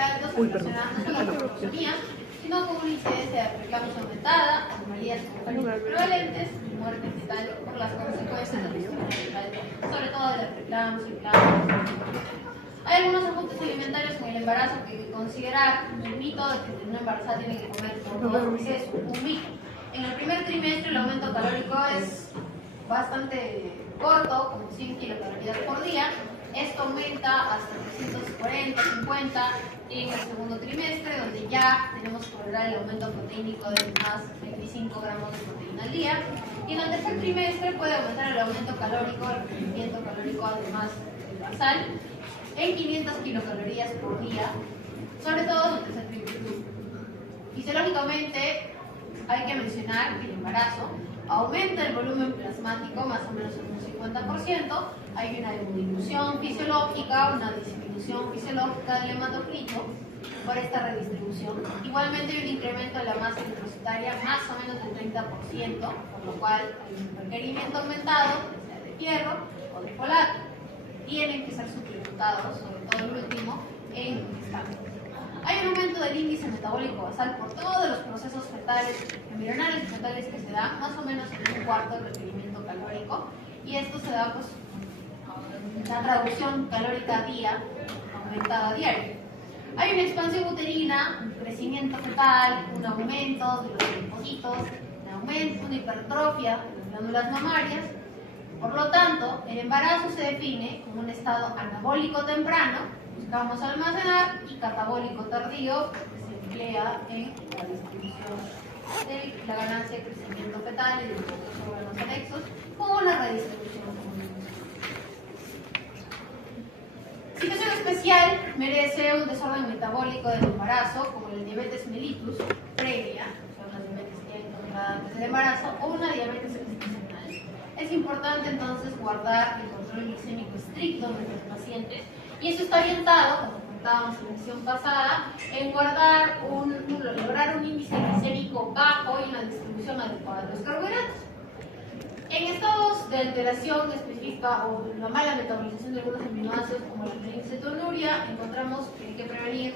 altos relacionados con la cromosomía, sino con una incidencia de preeclampsia aumentada, anomalías congénitas prevalentes y muerte fetal por las consecuencias de la disfunción fetal, sobre todo de la preeclampsia y Hay algunos ajustes alimentarios en el embarazo que hay que considerar. El mito de que una embarazada tiene que comer por todo es un mito. En el primer trimestre el aumento calórico es bastante corto, como 100 kilocalorías por día. Esto aumenta hasta 340, 50 en el segundo trimestre, donde ya tenemos que lograr el aumento proteínico de más 25 gramos de proteína al día. Y en el tercer trimestre puede aumentar el aumento calórico, el rendimiento calórico además del basal, en 500 kilocalorías por día, sobre todo en el tercer trimestre. Fisiológicamente, hay que mencionar que el embarazo aumenta el volumen plasmático más o menos en un 50%, hay una disminución fisiológica, una disminución fisiológica del hematocrito por esta redistribución. Igualmente hay un incremento de la masa eritrocitaria más o menos del 30%, por lo cual hay un requerimiento aumentado, ya sea de hierro o de folato. Tienen que ser suplementados, sobre todo el último, en gestación. Hay un aumento del índice metabólico basal por todos los procesos fetales, embrionales y fetales que se dan, más o menos en un cuarto del requerimiento calórico, y esto se da pues la traducción calórica día aumentada diario. Hay una expansión uterina, un crecimiento fetal, un aumento de los linfocitos, un aumento, una hipertrofia de las glándulas mamarias. Por lo tanto, el embarazo se define como un estado anabólico temprano, buscamos almacenar, y catabólico tardío, que se emplea en la distribución de la ganancia de crecimiento fetal y de los órganos anexos, con una redistribución común. Situación especial merece un desorden metabólico del embarazo, como el diabetes mellitus previa, son las diabetes que hay encontrada antes del embarazo, o una diabetes gestacional. Es importante entonces guardar el control glicémico estricto de nuestros pacientes, y eso está orientado, como comentábamos en la sesión pasada, en lograr un índice glicémico bajo y una distribución adecuada de los carbohidratos. En estados de alteración específica o la mala metabolización de algunos aminoácidos como la fenilcetonuria, encontramos que hay que prevenir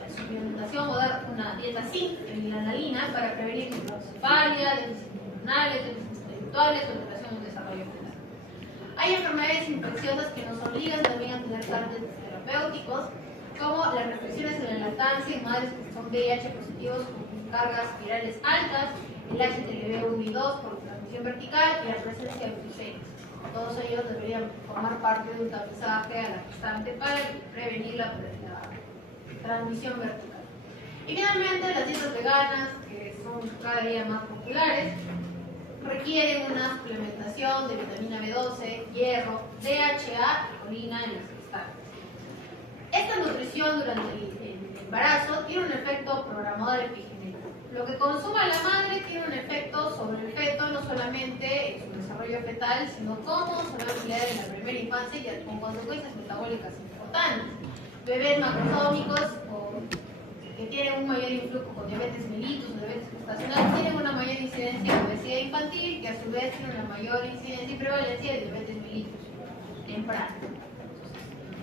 la suplementación o dar una dieta sin fenilalanina para prevenir microcefalia, déficits neuronales, déficits intelectuales o alteración del desarrollo fetal. Hay enfermedades infecciosas que nos obligan también a tener targets terapéuticos, como las restricciones en la lactancia en madres que son VIH positivos con cargas virales altas, el HTLV1 y 2 por transmisión vertical y la presencia de glucemias. Todos ellos deberían formar parte de un tapizaje a la gestante para prevenir la transmisión vertical. Y finalmente, las dietas veganas, que son cada día más populares, requieren una suplementación de vitamina B12, hierro, DHA y colina en las gestantes. Esta nutrición durante el embarazo tiene un efecto programador epigenético. Lo que consuma la madre tiene un efecto sobre el feto, no solamente en su desarrollo fetal, sino cómo se va a emplear en la primera infancia y con consecuencias metabólicas importantes. Bebés macrosómicos que tienen un mayor influjo con diabetes mellitus, diabetes gestacional, tienen una mayor incidencia de obesidad infantil, que a su vez tiene una mayor incidencia y prevalencia de diabetes mellitus temprano.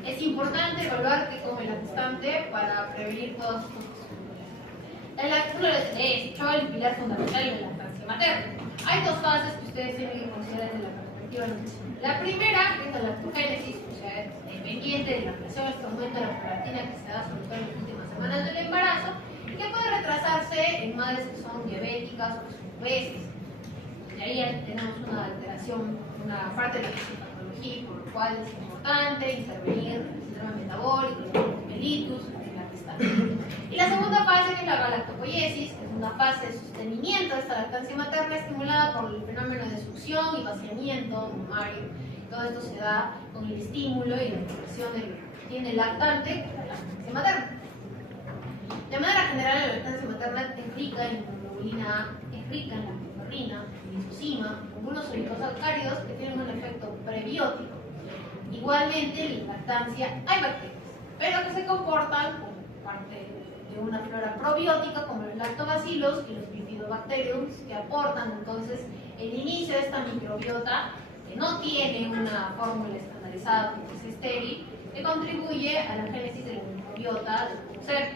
Es importante evaluar qué come la gestante para prevenir todos estos problemas. La lactancia es el pilar fundamental de la lactancia materna. Hay dos fases que ustedes tienen que considerar desde la perspectiva nutricional. La primera es la lactogénesis, o sea, es dependiente de la presión, este aumento de la prolactina que se da sobre todo en las últimas semanas del embarazo, y que puede retrasarse en madres que son diabéticas o que son obesas. Y ahí ya tenemos una alteración, una parte de la fisiopatología, por lo cual es importante intervenir en el sistema metabólico, el mellitus, en la gestante. Y la segunda fase, que es la galactopoiesis, que es una fase de sostenimiento de esta lactancia materna estimulada por el fenómeno de succión y vaciamiento mamario. Todo esto se da con el estímulo y la intervención que tiene el lactante con la lactancia materna. De manera general, la lactancia materna es rica en hemoglobina A, es rica en lactoferrina, en lisozima, algunos oligosacáridos que tienen un efecto prebiótico. Igualmente, en la lactancia hay bacterias, pero que se comportan como parte de una flora probiótica, como los lactobacillus y los bifidobacteriums, que aportan entonces el inicio de esta microbiota, que no tiene una fórmula estandarizada porque es estéril, que contribuye a la génesis de la microbiota del ser.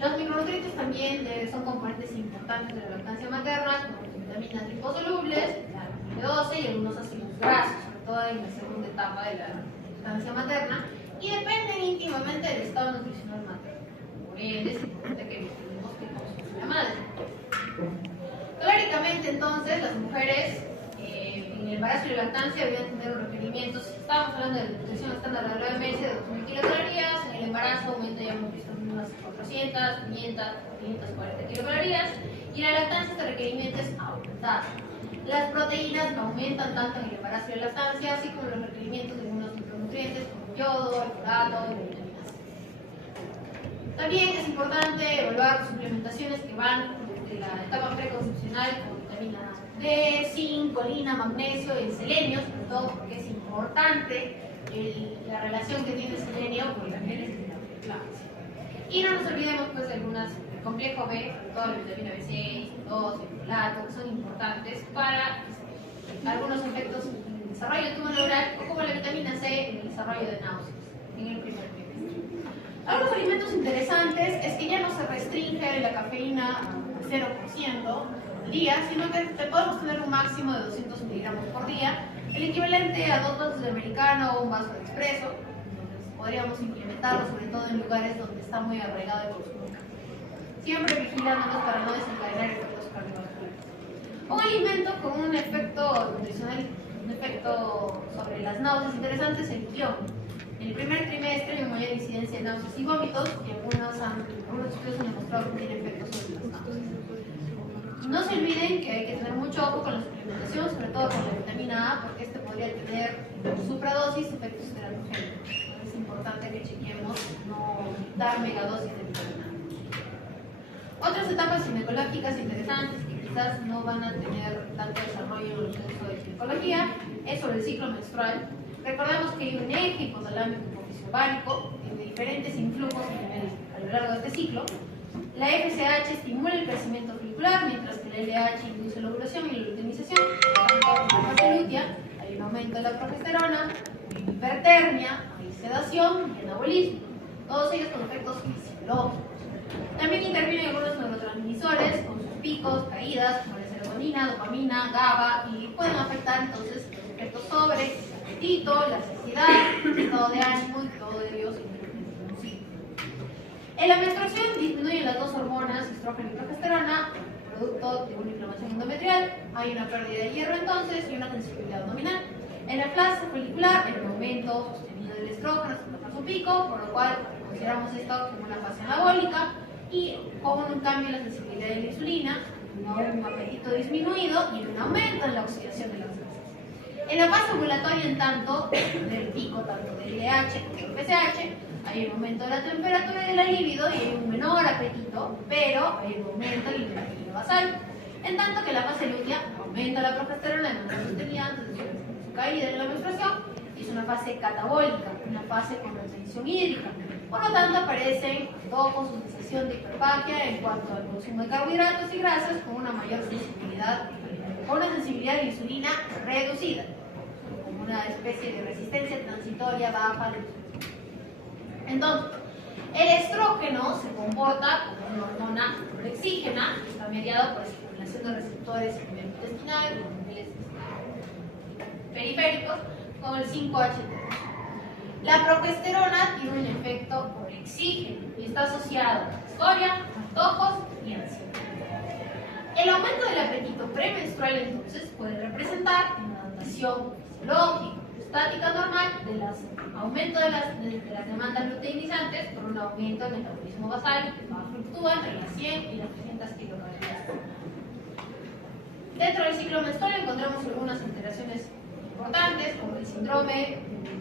Los micronutrientes también son componentes importantes de la lactancia materna, como las vitaminas liposolubles, la B12 y algunos ácidos grasos, sobre todo en la segunda etapa de la lactancia materna, y dependen íntimamente del estado nutricional materno. Por ende, es importante que vigilemos que consume la madre. Teóricamente, entonces, las mujeres en el embarazo y la lactancia deben tener los requerimientos. Estábamos hablando de nutrición estándar de la OMS de 2.000 kilocalorías. En el embarazo aumenta, ya hemos visto, unas 400, 500, 540 kilocalorías. Y en la lactancia este requerimiento es aumentado. Las proteínas no aumentan tanto en el embarazo y la lactancia, así como los requerimientos de algunos micronutrientes como yodo, el folato y la vitamina C. También es importante evaluar suplementaciones que van desde la etapa preconcepcional como vitamina D, zinc, colina, magnesio y selenio, sobre todo porque es importante la relación que tiene el selenio con la génesis de la preeclampsia. Y no nos olvidemos pues de algunas, el complejo B, sobre todo la vitamina B6, B2, el folato, que son importantes para algunos efectos en el desarrollo del tubo neural, o como la vitamina C en el desarrollo de náuseas en el primer trimestre. Algunos alimentos interesantes es que ya no se restringe la cafeína a 0% al día, sino que podemos tener un máximo de 200 miligramos por día, el equivalente a 2 vasos de americano o un vaso de expreso. Entonces, podríamos implementarlo sobre todo en lugares donde está muy arraigado el consumo de café. Siempre vigilándonos para no desencadenar efectos cardiovasculares. Un alimento con un efecto nutricional, un efecto sobre las náuseas interesante es el guión. En el primer trimestre hay mayor incidencia de náuseas y vómitos, y algunos estudios han demostrado que tiene efectos sobre las náuseas. No se olviden que hay que tener mucho ojo con la suplementación, sobre todo con la vitamina A, porque este podría tener en supradosis efectos teratogénicos. Es importante que chequemos no dar megadosis de vitamina A. Otras etapas ginecológicas interesantes que quizás no van a tener tanto desarrollo en el curso de ginecología es sobre el ciclo menstrual. Recordemos que hay un eje hipotalámico hipofisiovárico de diferentes influjos a lo largo de este ciclo. La FSH estimula el crecimiento folicular, mientras que la LH induce la ovulación y la luteinización. En la fase lútea hay un aumento de la progesterona, hipertermia, hay sedación y anabolismo, todos ellos con efectos fisiológicos. También intervienen algunos neurotransmisores con sus picos, caídas, como la serotonina, dopamina, GABA, y pueden afectar entonces los efectos sobre el apetito, la saciedad, el estado de ánimo, y todo ello se interviene en un ciclo. En la menstruación disminuyen las dos hormonas, estrógeno y progesterona, producto de una inflamación endometrial. Hay una pérdida de hierro entonces y una sensibilidad abdominal. En la fase folicular hay un aumento sostenido del estrógeno hasta su pico, por lo cual consideramos esto como una fase anabólica, y con un cambio en la sensibilidad de la insulina, un apetito disminuido y un aumento en la oxidación de las grasas. En la fase ovulatoria, en tanto, del pico tanto del LH como del FSH, hay un aumento de la temperatura y de la libido y hay un menor apetito, pero hay un aumento en la hiperactividad basal. En tanto que en la fase lútea aumenta la progesterona de manera sostenida antes de su caída en la menstruación, y es una fase catabólica, una fase con retención hídrica. Por lo tanto, aparecen antojos, sensación de hiperfagia en cuanto al consumo de carbohidratos y grasas, con una mayor sensibilidad, con una sensibilidad de la insulina reducida, como una especie de resistencia transitoria baja de insulina. Entonces, el estrógeno se comporta como una hormona exígena, que está mediado por estimulación de receptores a nivel intestinal, a niveles periféricos, con el 5-HT. La progesterona tiene un efecto por exígeno y está asociado a disforia, antojos y ansiedad. El aumento del apetito premenstrual entonces puede representar una adaptación fisiológica estática normal del aumento de las demandas luteinizantes por un aumento en el metabolismo basal que fluctúa entre las 100 y las 300 kilocalorías. Dentro del ciclo menstrual encontramos algunas alteraciones importantes como el síndrome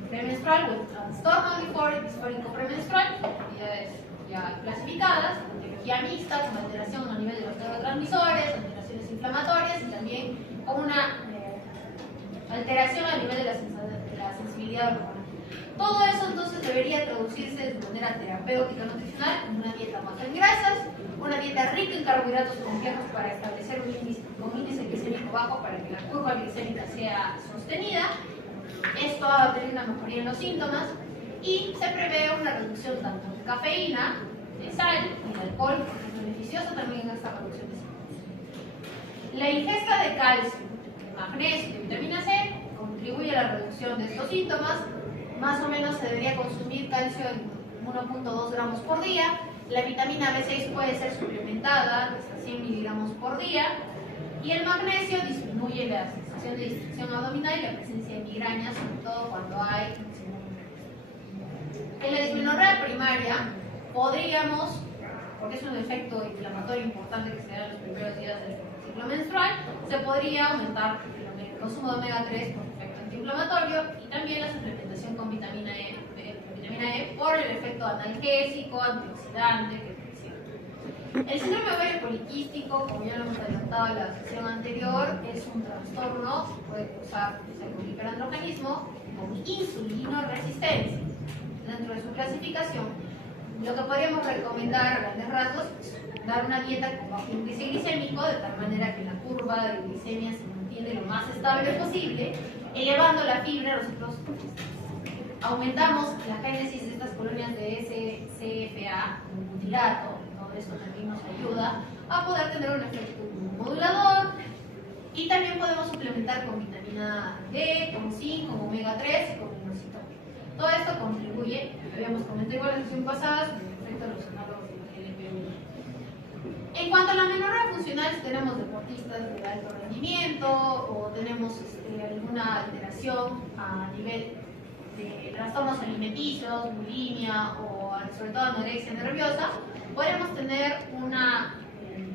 premenstrual o el trastorno disfórico premenstrual, ya clasificadas, patología mixta, con alteración a nivel de los neurotransmisores, alteraciones inflamatorias y también con una alteración a nivel de la sensibilidad hormonal. Todo eso entonces debería traducirse de manera terapéutica nutricional en una dieta baja en grasas, una dieta rica en carbohidratos complejos para establecer un índice glicémico bajo para que la curva glicémica sea sostenida. Esto va a tener una mejoría en los síntomas, y se prevé una reducción tanto de cafeína, de sal y de alcohol, porque es beneficioso también en esta reducción de síntomas. La ingesta de calcio, de magnesio y de vitamina C contribuye a la reducción de estos síntomas. Más o menos se debería consumir calcio en 1.2 gramos por día. La vitamina B6 puede ser suplementada hasta 100 miligramos por día. Y el magnesio disminuye la sensación de distensión abdominal y la presencia de migrañas, sobre todo cuando hay en la dismenorrea primaria. Podríamos, porque es un efecto inflamatorio importante que se da en los primeros días del ciclo menstrual, se podría aumentar el consumo de omega 3 por efecto antiinflamatorio y también la suplementación con vitamina E por el efecto analgésico, antioxidante que menciona. El síndrome ovario poliquístico, como ya lo hemos adelantado en la sesión anterior, es un trastorno que puede causar el hiperandrogenismo con insulino resistencia. Dentro de su clasificación, lo que podríamos recomendar a grandes rasgos es dar una dieta con bajo índice glicémico, de tal manera que la curva de glicemia se mantiene lo más estable posible, elevando la fibra. Nosotros aumentamos la génesis de estas colonias de SCFA, butirato. Todo esto también nos ayuda a poder tener un efecto modulador, y también podemos suplementar con vitamina D, con zinc, con omega 3 y con inositol. Todo esto contribuye, lo habíamos comentado igual en la sesión pasada, sobre el efecto de los análogos de la GLP-1. En cuanto a la menorrea funcional, si tenemos deportistas de alto rendimiento o tenemos alguna alteración a nivel de trastornos alimenticios, bulimia o sobre todo anorexia nerviosa, podemos tener una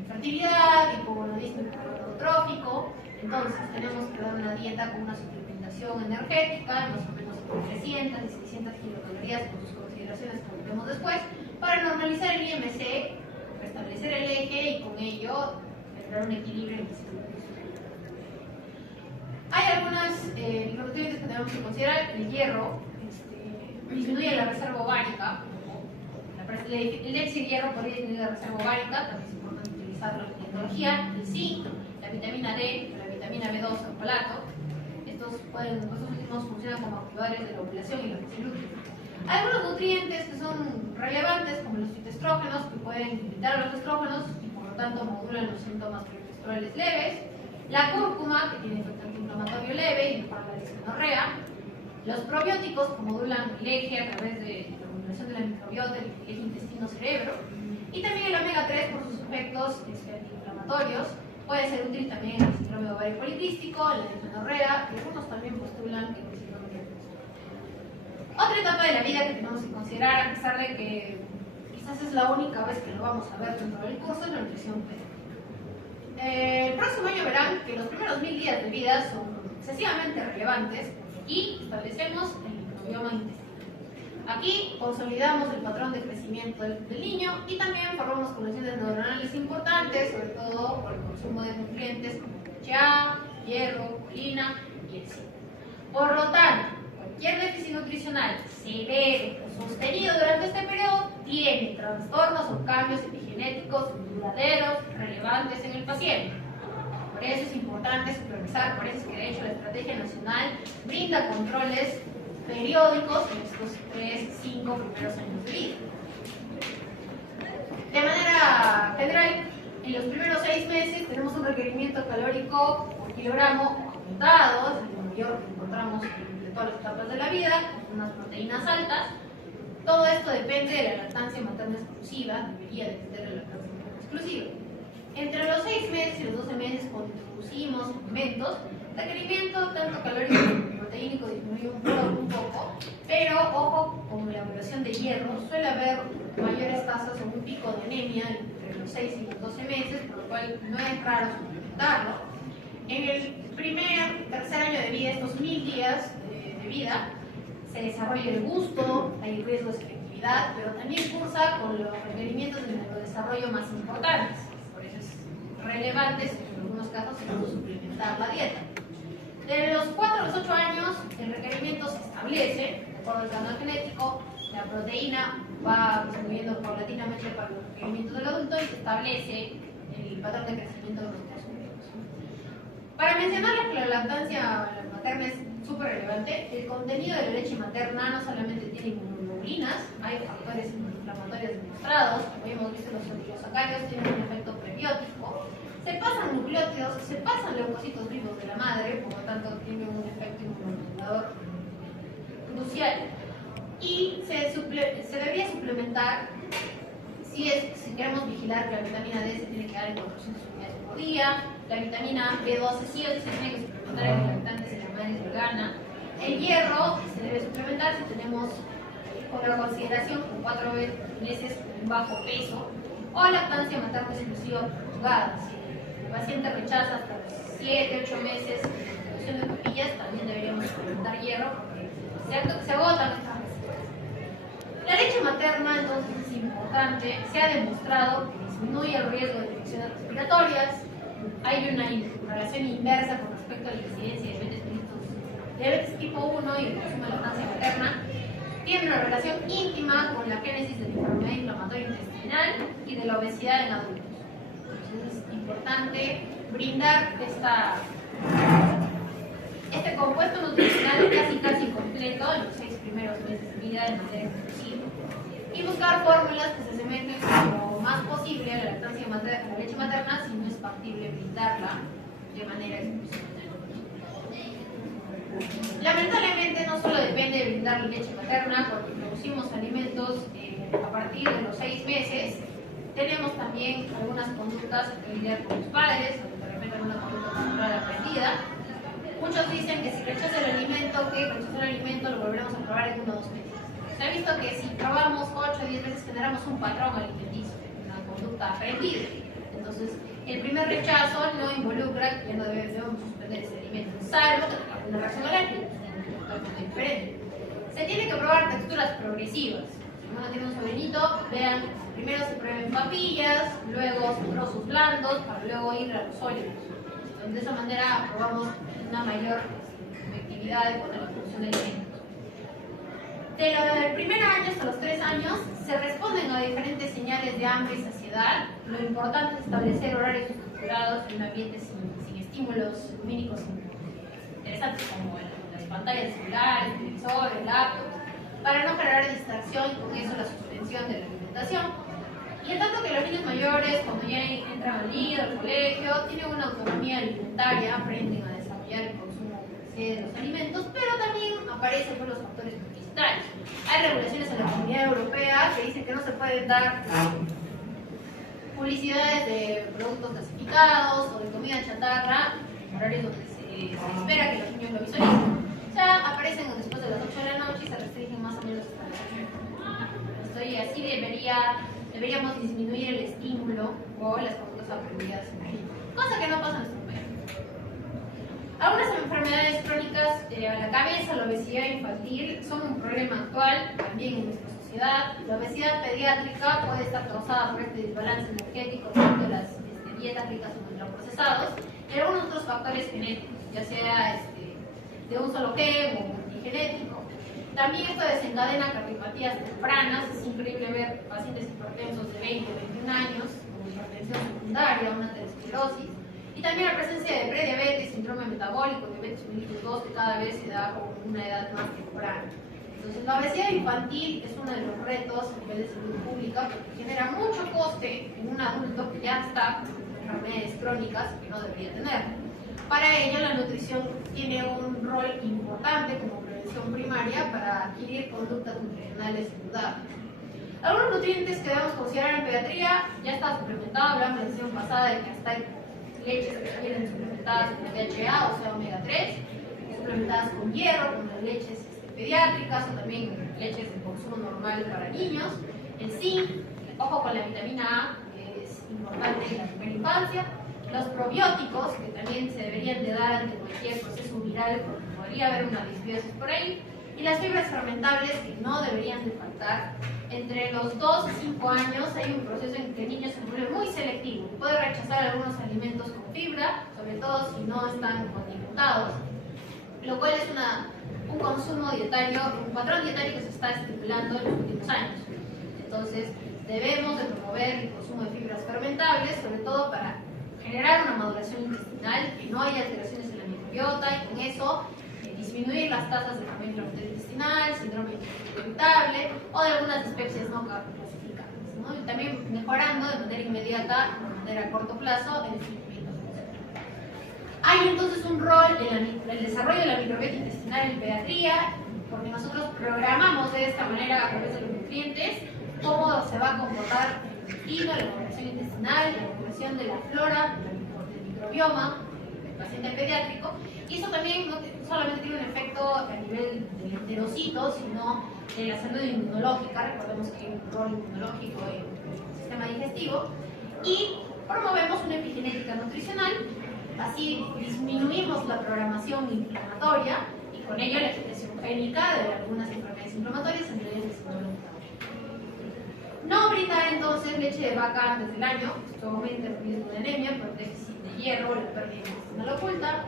fertilidad, hipogonadismo hipertrófico. Entonces tenemos que dar una dieta con una suplementación energética, más o menos 300 y 600 kilocalorías con sus consideraciones que veremos después, para normalizar el IMC, restablecer el eje y con ello generar un equilibrio en el sistema. Hay algunos micronutrientes que tenemos que considerar. El hierro disminuye la reserva ovárica. El déficit de hierro podría disminuir la reserva ovárica, también es importante utilizarlo en ginecología. El zinc, la vitamina D, la vitamina B2 en folato. Estos últimos funcionan como activadores de la ovulación y la fisiología. Hay algunos nutrientes que son relevantes, como los fitoestrógenos, que pueden inhibitar a los estrógenos y por lo tanto modulan los síntomas premenstruales leves. La cúrcuma, que tiene efecto antiinflamatorio leve y mejora la dismenorrea. Los probióticos, que modulan el eje a través de la modulación de la microbiota, el eje intestino-cerebro. Y también el omega 3 por sus efectos antiinflamatorios. Puede ser útil también en el síndrome ovario poliquístico, en la dismenorrea, y algunos también postulan que en el síndrome de otra etapa de la vida que tenemos que considerar, a pesar de que quizás es la única vez que lo vamos a ver dentro del curso, es la nutrición pediátrica. El próximo año verán que los primeros 1000 días de vida son excesivamente relevantes y establecemos el microbioma intestinal. Aquí consolidamos el patrón de crecimiento del niño y también formamos conexiones neuronales importantes, sobre todo por el consumo de nutrientes como DHA, hierro, colina y el zinc. Por lo tanto, cualquier déficit nutricional severo o sostenido durante este periodo tiene trastornos o cambios epigenéticos duraderos relevantes en el paciente. Por eso es importante supervisar, por eso es que de hecho la Estrategia Nacional brinda controles periódicos en estos 3-5 primeros años de vida. De manera general, en los primeros 6 meses tenemos un requerimiento calórico por kilogramo aumentado, es el mayor que encontramos de todas las etapas de la vida, con unas proteínas altas. Todo esto depende de la lactancia materna exclusiva, debería depender de la lactancia materna exclusiva. Entre los 6 meses y los 12 meses, cuando introducimos alimentos, el requerimiento tanto calórico como proteínico disminuye un poco, pero ojo con la evaluación de hierro, suele haber mayores tasas o un pico de anemia entre los 6 y los 12 meses, por lo cual no es raro suplementarlo. En el tercer año de vida, estos 1000 días de vida, se desarrolla el gusto, hay riesgo de selectividad, pero también cursa con los requerimientos de neurodesarrollo más importantes. Por eso es relevante, en algunos casos, suplementar la dieta. De los 4 a los 8 años, el requerimiento se establece, de acuerdo al canal genético, la proteína va disminuyendo paulatinamente para los requerimientos del adulto y se establece el patrón de crecimiento de los consumidores. Para mencionarles que la lactancia materna es súper relevante. El contenido de la leche materna no solamente tiene inmunoglobulinas, hay factores inflamatorios demostrados, como hemos visto los angiosacáridos, tienen un efecto prebiótico. Se pasan nucleótidos, se pasan leucocitos vivos de la madre, por lo tanto tienen un efecto inmunomodulador crucial. Y se debería suplementar si queremos vigilar que la vitamina D se tiene que dar en 400 unidades por día, la vitamina B12 sí o sí se tiene que suplementar en el lactante si la madre es vegana. El hierro se debe suplementar si tenemos con la consideración con 4 meses un bajo peso o lactancia materna exclusiva prolongada. Si el paciente rechaza hasta los 7-8 meses de producción de papillas, también deberíamos suplementar hierro porque se agotan estas recetas. La leche materna entonces es importante, se ha demostrado que disminuye el riesgo de infecciones respiratorias, hay una relación inversa con respecto a la incidencia de diabetes tipo 1 y el consumo de lactancia materna, tiene una relación íntima con la génesis de la enfermedad inflamatoria intestinal y de la obesidad en adultos. Entonces es importante brindar este compuesto nutricional casi completo en los 6 primeros meses de vida de manera exclusiva y buscar fórmulas que se asemejen lo más posible a la lactancia materna, la leche materna, si no es factible brindarla de manera exclusiva. Lamentablemente no solo depende de brindar leche materna, cuando introducimos alimentos a partir de los 6 meses, tenemos también algunas conductas que lidiar con los padres, o que de repente una conducta cultural aprendida. Muchos dicen que si rechaza el alimento, que rechazar el alimento lo volveremos a probar en 1 o 2 meses. Se ha visto que si probamos 8 o 10 veces generamos un patrón alimenticio, una conducta aprendida. Entonces, el primer rechazo no involucra que no debemos suspender ese alimento, salvo que tenga una reacción alérgica, totalmente diferente. Se tiene que probar texturas progresivas. Si uno tiene un sobrinito, vean, primero se prueben papillas, luego trozos blandos, para luego ir a los sólidos. Entonces, de esa manera probamos una mayor efectividad de poner la producción de alimentos. Del primer año hasta los 3 años se responden a diferentes señales de hambre y saciedad. Lo importante es establecer horarios estructurados en un ambiente sin estímulos lumínicos interesantes como las pantallas celulares, el televisor, el laptop, para no generar distracción y con eso la suspensión de la alimentación. Y en tanto que los niños mayores, cuando ya entran al nido, al colegio, tienen una autonomía alimentaria, aprenden a desarrollar el consumo de los alimentos, pero también aparecen por los factores publicitarios. Hay regulaciones en la Comunidad Europea que dicen que no se pueden dar publicidades de productos clasificados o de comida chatarra en horarios donde se espera que los niños lo visualicen. Ya aparecen después de las 8 de la noche y se restringen más o menos hasta las 8. Así deberíamos disminuir el estímulo o las conductas aprendidas en el niño, cosa que no pasa en nuestro país. Algunas enfermedades crónicas a la cabeza, la obesidad infantil, son un problema actual también en nuestra sociedad. La obesidad pediátrica puede estar causada por este desbalance energético de las dietas ricas en ultraprocesados y algunos otros factores genéticos, ya sea de un solo gen o multigenético. También esto desencadena cardiopatías tempranas. Es increíble ver pacientes hipertensos de 20 o 21 años con hipertensión secundaria, una aterosclerosis. Y también la presencia de prediabetes, síndrome metabólico, diabetes mellitus 2, que cada vez se da con una edad más temprana. Entonces, la obesidad infantil es uno de los retos a nivel de salud pública porque genera mucho coste en un adulto que ya está con enfermedades crónicas que no debería tener. Para ello, la nutrición tiene un rol importante como prevención primaria para adquirir conductas nutricionales saludables. Algunos nutrientes que debemos considerar en pediatría ya está suplementado. Hablamos en la sesión pasada de que hasta hay leches que vienen suplementadas con DHA, o sea, omega 3, suplementadas con hierro, como las leches pediátricas o también leches de consumo normal para niños. El zinc, ojo con la vitamina A, que es importante en la primera infancia. Los probióticos, que también se deberían de dar ante cualquier proceso viral, porque podría haber una disbiosis por ahí. Y las fibras fermentables, que no deberían de faltar. Entre los 2 y 5 años hay un proceso en que el niño se vuelve muy selectivo. Puede rechazar algunos alimentos con fibra, sobre todo si no están condimentados, lo cual es un consumo dietario, un patrón dietario que se está estimulando en los últimos años. Entonces, debemos de promover el consumo de fibras fermentables, sobre todo para generar una maduración intestinal, que no haya alteraciones en la microbiota y con eso disminuir las tasas de enfermedad intestinal, síndrome irritable o de algunas dispepsias no clasificadas, ¿no? Y también mejorando de manera inmediata, de manera a corto plazo, el seguimiento funcional. Hay entonces un rol en el desarrollo de la microbiota intestinal en pediatría, porque nosotros programamos de esta manera a través de los nutrientes cómo se va a comportar el intestino, la regulación intestinal, la regulación de la flora, del microbioma del paciente pediátrico. Y eso también no solamente tiene un efecto a nivel del enterocito, sino de la salud inmunológica. Recordemos que hay un rol inmunológico en el sistema digestivo. Y promovemos una epigenética nutricional, así disminuimos la programación inflamatoria y con ello la expresión génica de algunas enfermedades inflamatorias, entre ellas el síndrome metabólico. No brindar entonces leche de vaca antes del año, esto aumenta el riesgo de anemia por déficit de hierro, la pérdida intestinal oculta.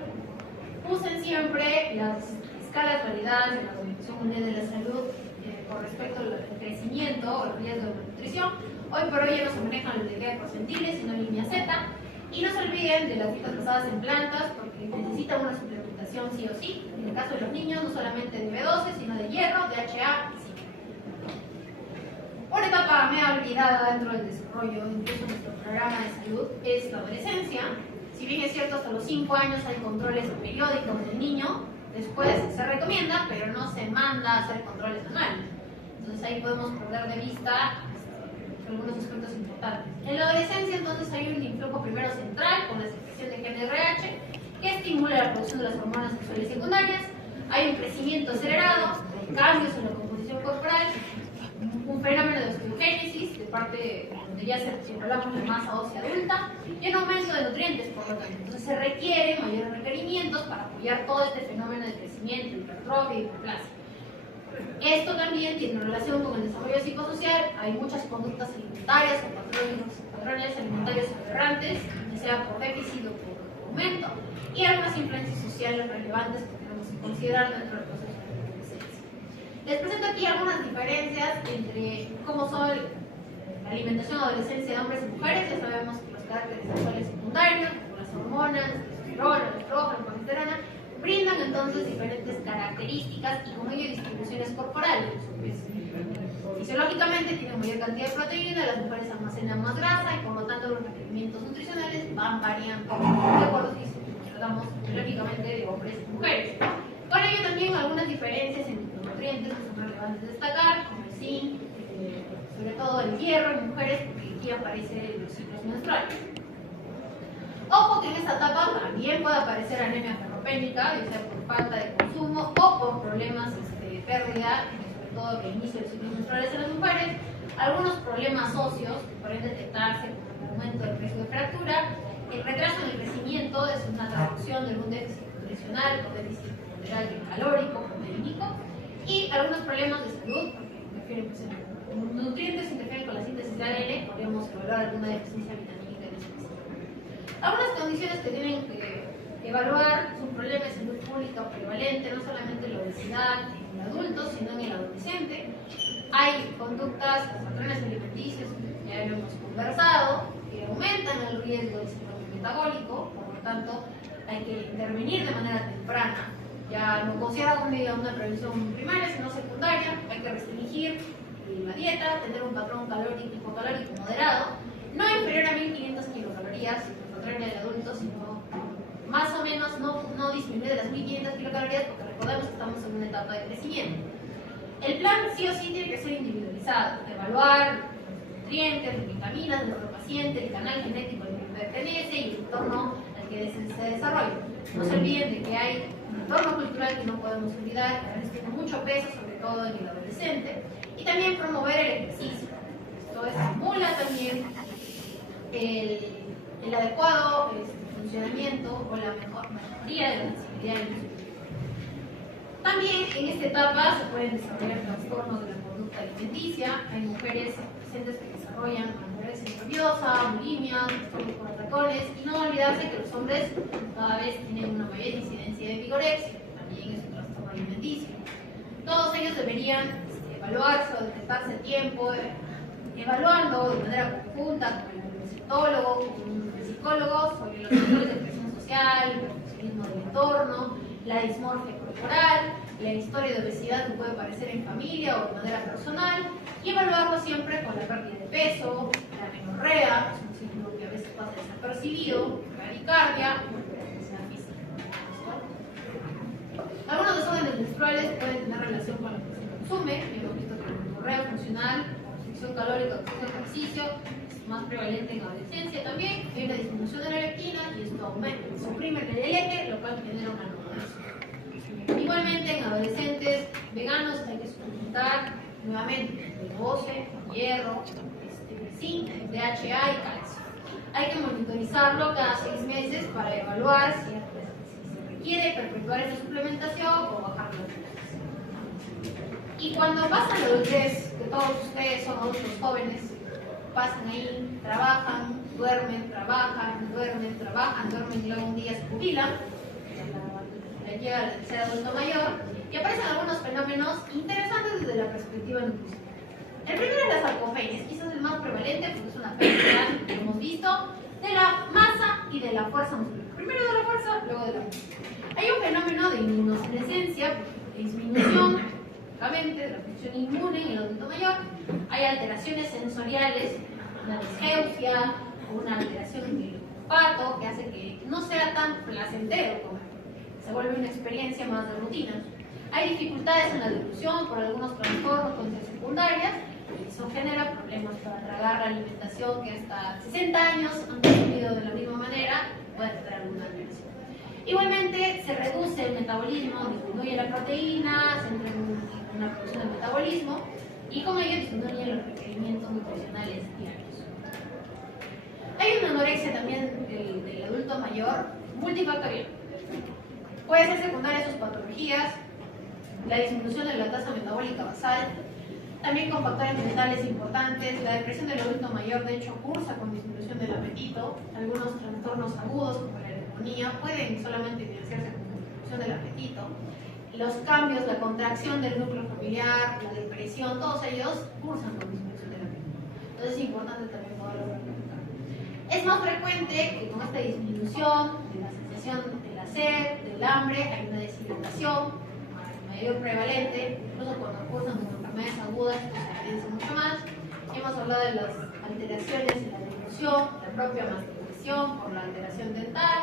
Usen siempre las escalas validadas de la Organización Mundial de la Salud con respecto al crecimiento o el riesgo de malnutrición. Hoy por hoy ya no se manejan los de porcentiles, sino línea Z. Y no se olviden de las dietas basadas en plantas, porque necesitan una suplementación sí o sí. En el caso de los niños, no solamente de B12, sino de hierro, DHA y zinc. Una etapa media olvidada dentro del desarrollo, incluso nuestro programa de salud, es la adolescencia. Si bien es cierto, hasta los 5 años hay controles periódicos del niño, después se recomienda, pero no se manda a hacer controles anuales. Entonces ahí podemos perder de vista algunos aspectos importantes. En la adolescencia entonces hay un influjo primero central con la secreción de GnRH que estimula la producción de las hormonas sexuales secundarias, hay un crecimiento acelerado, hay cambios en la composición corporal, un fenómeno de osteogénesis de parte donde ya si hablamos de masa ósea adulta y un aumento de nutrientes por lo tanto. Entonces se requieren mayores requerimientos para apoyar todo este fenómeno de crecimiento, hipertrofia y hiperplasia. Esto también tiene relación con el desarrollo psicosocial. Hay muchas conductas alimentarias o patrones alimentarios aberrantes, ya sea por déficit o por aumento, y algunas influencias sociales relevantes que tenemos que considerar dentro del proceso de la adolescencia. Les presento aquí algunas diferencias entre cómo son la alimentación en adolescencia de hombres y mujeres. Ya sabemos que los caracteres sexuales secundarios, como las hormonas, testosterona, estrógeno, progesterona, brindan entonces diferentes características y con ello distribuciones corporales. Fisiológicamente tienen mayor cantidad de proteína, las mujeres almacenan más grasa y por lo tanto los requerimientos nutricionales van variando de acuerdo si tratamos fisiológicamente de hombres y mujeres. Con ello también algunas diferencias en los nutrientes que son relevantes de destacar, como el zinc, sobre todo el hierro en mujeres, porque aquí aparecen los ciclos menstruales. Ojo que en esta etapa también puede aparecer anemia ferropénica, ya sea por falta de consumo o por problemas de pérdida, sobre todo al inicio de los ciclos menstruales en las mujeres, algunos problemas óseos que pueden detectarse como el aumento del riesgo de fractura, el retraso en el crecimiento es una traducción de un déficit nutricional o déficit moderal calórico, proteínico, y algunos problemas de salud, porque interfieren los nutrientes interfieren con la síntesis de ADN, podríamos evaluar alguna deficiencia vitamínica en específico. Algunas condiciones que tienen que evaluar son problemas de salud pública prevalente, no solamente la obesidad en el adulto, sino en el adolescente. Hay conductas, patrones alimenticios, que ya lo hemos conversado, que aumentan el riesgo del síndrome metabólico, por lo tanto hay que intervenir de manera temprana. Ya no considera como una prevención primaria, sino secundaria. Hay que restringir la dieta, tener un patrón calórico, hipocalórico moderado, no inferior a 1500 kilocalorías, en el adulto, sino más o menos no disminuir de las 1500 kilocalorías, porque recordemos que estamos en una etapa de crecimiento. El plan sí o sí tiene que ser individualizado, evaluar los nutrientes, las vitaminas de nuestro paciente, el canal genético al que pertenece y el entorno al que se desarrolla. No se olviden de que hay un entorno cultural que no podemos olvidar, que a veces tiene mucho peso, sobre todo en el adolescente, y también promover el ejercicio. Esto estimula también el adecuado funcionamiento o la mejoría de la sensibilidad de la insulina. También en esta etapa se pueden desarrollar trastornos de la conducta alimenticia. Hay mujeres presentes que desarrollan anorexia nerviosa, bulimia, trastornos por ratones, y no olvidarse que los hombres cada vez tienen una mayor incidencia de vigorexia, que también es un trastorno alimenticio. Todos ellos deberían evaluarse o detectarse a tiempo, evaluando de manera conjunta con el psicólogo, con el psicólogo sobre los factores de presión social, el perfeccionismo del entorno, la dismorfia corporal, la historia de obesidad que puede aparecer en familia o de manera personal, y evaluarlo siempre con la pérdida de peso, la menorrea, es un signo que a veces pasa desapercibido, la bradicardia o la actividad física. ¿Listo? Algunos desórdenes menstruales pueden tener relación con lo que se consume. Hemos visto que la menorrea funcional, la restricción calórica o ejercicio es más prevalente en adolescencia también. Hay una disminución de la leptina y esto aumenta, suprime el LDL, lo cual genera una anorexia. Igualmente en adolescentes veganos hay que suplementar nuevamente B12, hierro, zinc, DHA y calcio. Hay que monitorizarlo cada 6 meses para evaluar si se requiere perpetuar esa suplementación o bajar los dosis. Y cuando pasan la adultez, que todos ustedes son adultos jóvenes, pasan ahí, trabajan, duermen, duermen y luego un día se jubilan, llega a ser adulto mayor, y aparecen algunos fenómenos interesantes desde la perspectiva nutricional. El primero es la sarcopenia, quizás el más prevalente porque es una pérdida, que hemos visto, de la masa y de la fuerza muscular. Primero de la fuerza, luego de la masa. Hay un fenómeno de inmunosenescencia, disminución de la función inmune en el adulto mayor. Hay alteraciones sensoriales, una disgeusia o una alteración en el olfato que hace que no sea tan placentero comer. Se vuelve una experiencia más de rutina. Hay dificultades en la dilución por algunos trastornos con secundarias y eso genera problemas para tragar la alimentación que hasta 60 años han consumido de la misma manera, puede tener alguna alteración. Igualmente se reduce el metabolismo, disminuye la proteína, se entra en una producción de metabolismo y con ello disminuyen los requerimientos nutricionales diarios. Hay una anorexia también del adulto mayor multifactorial. Puede ser secundaria a sus patologías, la disminución de la tasa metabólica basal, también con factores mentales importantes. La depresión del adulto mayor, de hecho, cursa con disminución del apetito. Algunos trastornos agudos, como la neumonía, pueden solamente evidenciarse con disminución del apetito. Los cambios, la contracción del núcleo familiar, la depresión, todos ellos cursan con disminución del apetito. Entonces es importante también poderlo verificar. Es más frecuente que con esta disminución de la sensación de la sed, del hambre, hay una deshidratación mayor prevalente, incluso cuando cursan con enfermedades agudas, se evidencia mucho más. Hemos hablado de las alteraciones en la deglución, la propia masticación por la alteración dental.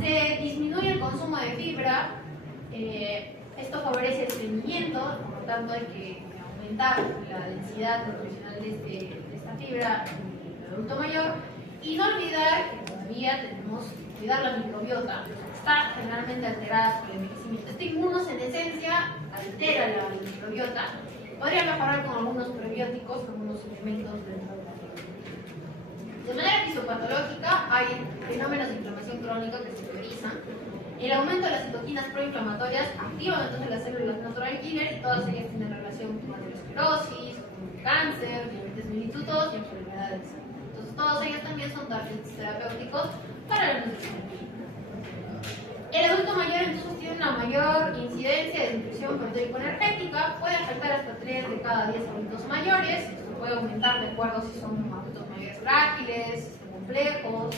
Se disminuye el consumo de fibra, esto favorece el estreñimiento, por lo tanto hay que aumentar la densidad nutricional de esta fibra en el adulto mayor. Y no olvidar que todavía tenemos que cuidar la microbiota, está generalmente alterada por el envejecimiento. Esta inmunosenescencia altera la microbiota. Podría mejorar con algunos prebióticos, con algunos elementos dentro de la dieta. De manera fisiopatológica, hay fenómenos de inflamación crónica que se teorizan. El aumento de las citoquinas proinflamatorias activan entonces las células natural killer y todas ellas tienen relación con aterosclerosis, con cáncer, diabetes mellitus y enfermedades. Entonces, todos ellos también son targets terapéuticos para la nutrición. El adulto mayor entonces tiene una mayor incidencia de nutrición proteico-energética, puede afectar hasta 3 de cada 10 adultos mayores, esto puede aumentar de acuerdo si son adultos mayores frágiles, complejos,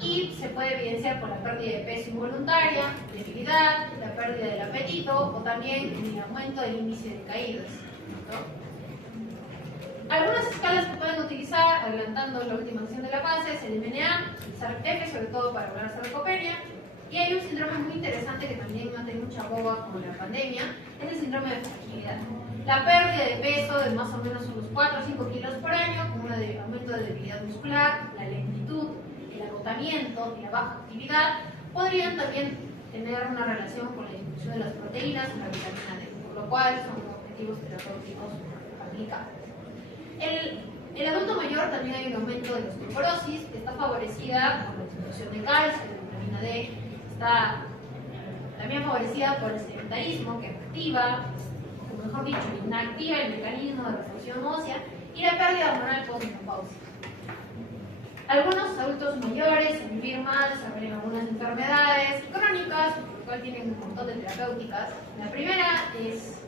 y se puede evidenciar por la pérdida de peso involuntaria, debilidad, la pérdida del apetito o también el aumento del índice de caídas. Algunas escalas que pueden utilizar, adelantando la última sección de la fase, es el MNA, el SARC-F, sobre todo para evaluar sarcopenia. Y hay un síndrome muy interesante que también no tiene mucha boga como la pandemia, es el síndrome de fragilidad. La pérdida de peso de más o menos unos 4 o 5 kilos por año, con un aumento de debilidad muscular, la lentitud, el agotamiento y la baja actividad, podrían también tener una relación con la disminución de las proteínas y la vitamina D, por lo cual son objetivos terapéuticos aplicables. El adulto mayor también hay un aumento de la osteoporosis, que está favorecida por la disminución de calcio, de vitamina D, está también favorecida por el sedentarismo, que activa, o mejor dicho, inactiva el mecanismo de reflexión ósea y la pérdida hormonal postmenopáusica. Algunos adultos mayores, al vivir más, desarrollan algunas enfermedades crónicas, por lo cual tienen un montón de terapéuticas. La primera es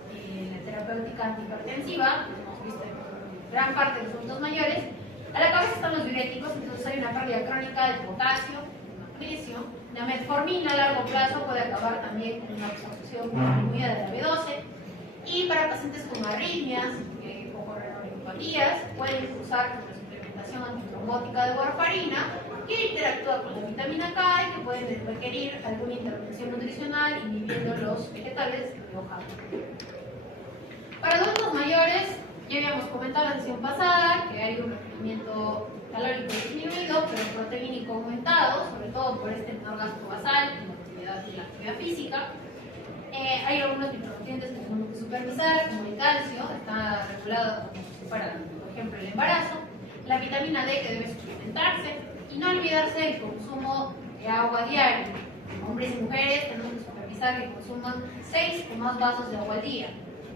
la terapéutica antihipertensiva, que hemos visto en gran parte de los adultos mayores. A la cabeza están los diuréticos, entonces hay una pérdida crónica de potasio, de magnesio. La metformina a largo plazo puede acabar también con una absorción función disminuida de la B12. Y para pacientes con arritmias o coronariopatías pueden usar la suplementación antitrombótica de warfarina, que interactúa con la vitamina K y que pueden requerir alguna intervención nutricional inhibiendo los vegetales de hoja. Para adultos mayores, ya habíamos comentado en la sesión pasada que hay un requerimiento calórico disminuido, pero proteínico aumentado, sobre todo por este menor gasto basal en la actividad física. Hay algunos micronutrientes que tenemos que supervisar, como el calcio, está regulado como si fuera, por ejemplo, el embarazo. La vitamina D, que debe suplementarse, y no olvidarse del consumo de agua diario. Hombres y mujeres tenemos que supervisar que consuman 6 o más vasos de agua al día.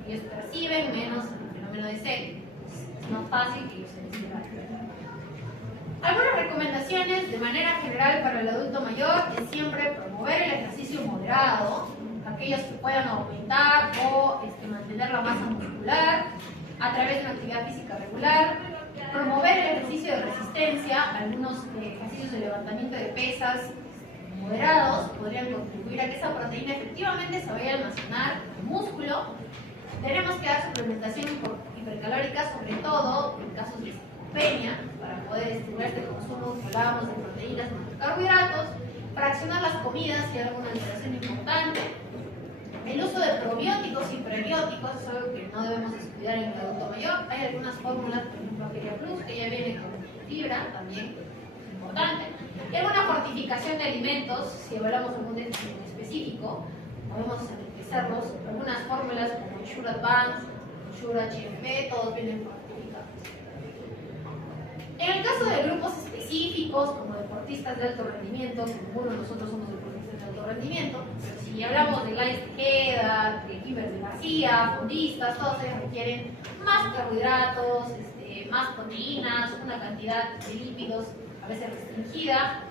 Ellos perciben menos el fenómeno de sed. Es más fácil que ellos se deshidraten. Algunas recomendaciones de manera general para el adulto mayor es siempre promover el ejercicio moderado, aquellos que puedan aumentar o mantener la masa muscular a través de una actividad física regular, promover el ejercicio de resistencia, algunos ejercicios de levantamiento de pesas moderados podrían contribuir a que esa proteína efectivamente se vaya a almacenar en el músculo. Tenemos que dar suplementación hipercalórica, sobre todo en casos de sarcopenia, para poder estimular este consumo que hablábamos de proteínas y carbohidratos, fraccionar las comidas si hay alguna alteración importante. El uso de probióticos y prebióticos es algo que no debemos descuidar en el adulto mayor. Hay algunas fórmulas, por ejemplo, Bacteria Plus, que ya viene con fibra, también es importante. Y alguna fortificación de alimentos, si hablamos de algún déficit específico, podemos utilizarlos. Algunas fórmulas como Sure Advance, Sure HMB, todos vienen fortificados. En el caso de grupos específicos, como deportistas de alto rendimiento, que ninguno de nosotros somos deportistas de alto rendimiento, pero si hablamos de Gladys Tejeda, de Iber de García, fondistas, todos ellos requieren más carbohidratos, más proteínas, una cantidad de lípidos a veces restringida,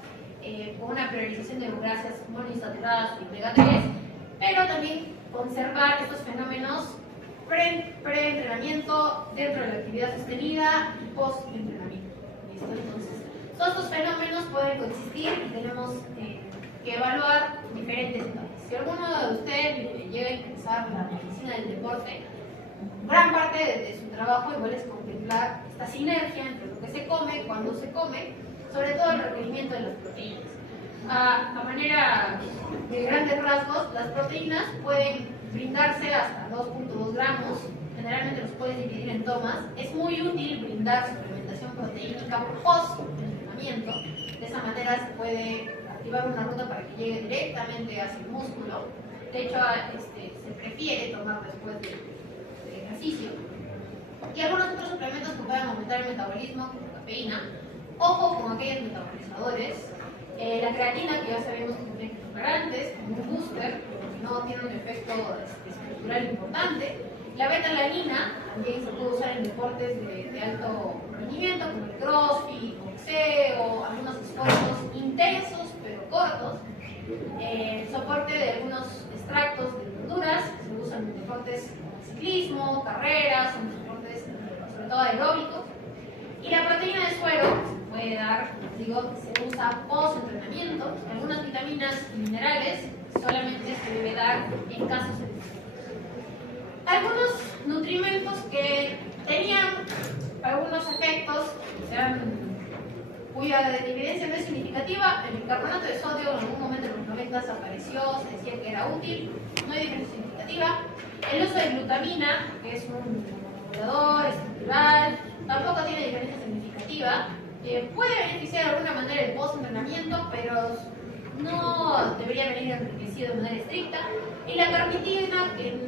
con una priorización de grasas monoinsaturadas y omega 3, pero también conservar estos fenómenos pre-entrenamiento, dentro de la actividad sostenida y post-entrenamiento. Entonces, todos estos fenómenos pueden coexistir y tenemos que evaluar diferentes etapas. Si alguno de ustedes llega a interesar la medicina del deporte, gran parte de su trabajo igual es contemplar esta sinergia entre lo que se come, cuando se come, sobre todo el requerimiento de las proteínas. A manera de grandes rasgos, las proteínas pueden brindarse hasta 2.2 gramos, generalmente los puedes dividir en tomas. Es muy útil brindar suplementación proteínica post-entrenamiento, de esa manera se puede activar una ruta para que llegue directamente hacia el músculo. De hecho, se prefiere tomar después del ejercicio. Y algunos otros suplementos que puedan aumentar el metabolismo, como la cafeína. Ojo con aquellos metabolizadores. La creatina, que ya sabemos que tiene que tocar antes, como un booster, porque no tiene un efecto estructural importante. La beta-alanina también se puede usar en deportes de alto rendimiento, como el crossfit, boxeo, algunos esfuerzos intensos pero cortos. El soporte de algunos extractos de verduras se usan en deportes como ciclismo, carreras, en deportes sobre todo aeróbicos. Y la proteína de suero se puede dar, se usa post-entrenamiento. Algunas vitaminas y minerales solamente se debe dar en casos específicos. Algunos nutrimentos que tenían algunos efectos, cuya evidencia no es significativa, el bicarbonato de sodio en algún momento en los 90 apareció, se decía que era útil, no hay diferencia significativa. El uso de glutamina, que es un modulador estructural, tampoco tiene diferencia significativa. Puede beneficiar de alguna manera el post-entrenamiento, pero no debería venir enriquecido de manera estricta. Y la carnitina, que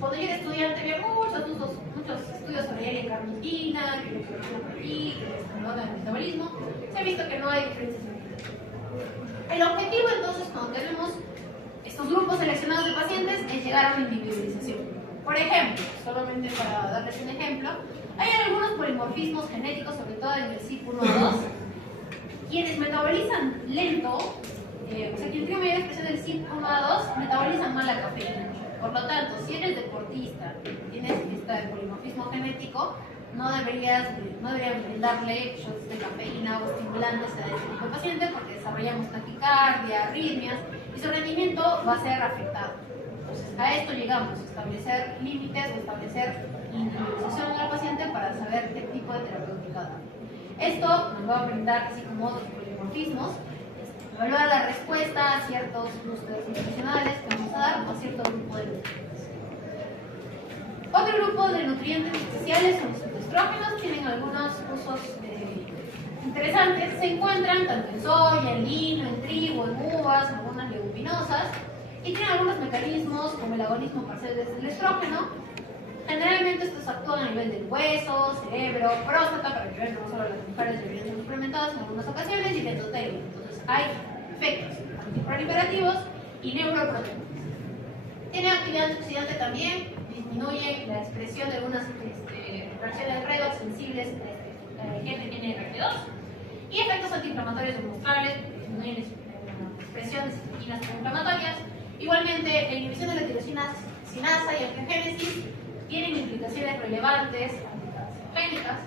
cuando yo era estudiante había muchos estudios sobre la carnitina, que estimula el metabolismo. Se ha visto que no hay diferencias significativas. El objetivo entonces, cuando tenemos estos grupos seleccionados de pacientes, es llegar a una individualización. Por ejemplo, solamente para darles un ejemplo, hay algunos polimorfismos genéticos, sobre todo en el CYP1A2, quienes metabolizan lento, o sea, quienes tienen mayor expresión del CYP1A2, metabolizan mal la cafeína. Por lo tanto, si eres deportista, tienes este polimorfismo genético, no deberías brindarle shots de cafeína o estimulantes a este tipo de paciente porque desarrollamos taquicardia, arritmias y su rendimiento va a ser afectado. Entonces, a esto llegamos, establecer límites o establecer individualización del paciente para saber qué tipo de terapéutica dar. Esto nos va a brindar, así como otros polimorfismos, evaluar la respuesta a ciertos usos nutricionales que vamos a dar o a cierto grupo de nutrientes. Otro grupo de nutrientes especiales son los fitoestrógenos, tienen algunos usos interesantes. Se encuentran tanto en soya, en lino, en trigo, en uvas, en algunas leguminosas, y tienen algunos mecanismos como el agonismo parcial del estrógeno. Generalmente estos actúan a nivel del hueso, cerebro, próstata, para que vean que no solo las mujeres deberían ser suplementadas en algunas ocasiones, y el endotelio. Entonces hay efectos antiproliferativos y neuroprotectores. Tiene actividad antioxidante también, disminuye la expresión de algunas reacciones redox sensibles que tiene RP2, y efectos antiinflamatorios demostrables, disminuyen la expresión de citoquinas inflamatorias. Igualmente, la inhibición de la tirosinasa y angiogénesis tienen implicaciones relevantes anticancerígenas.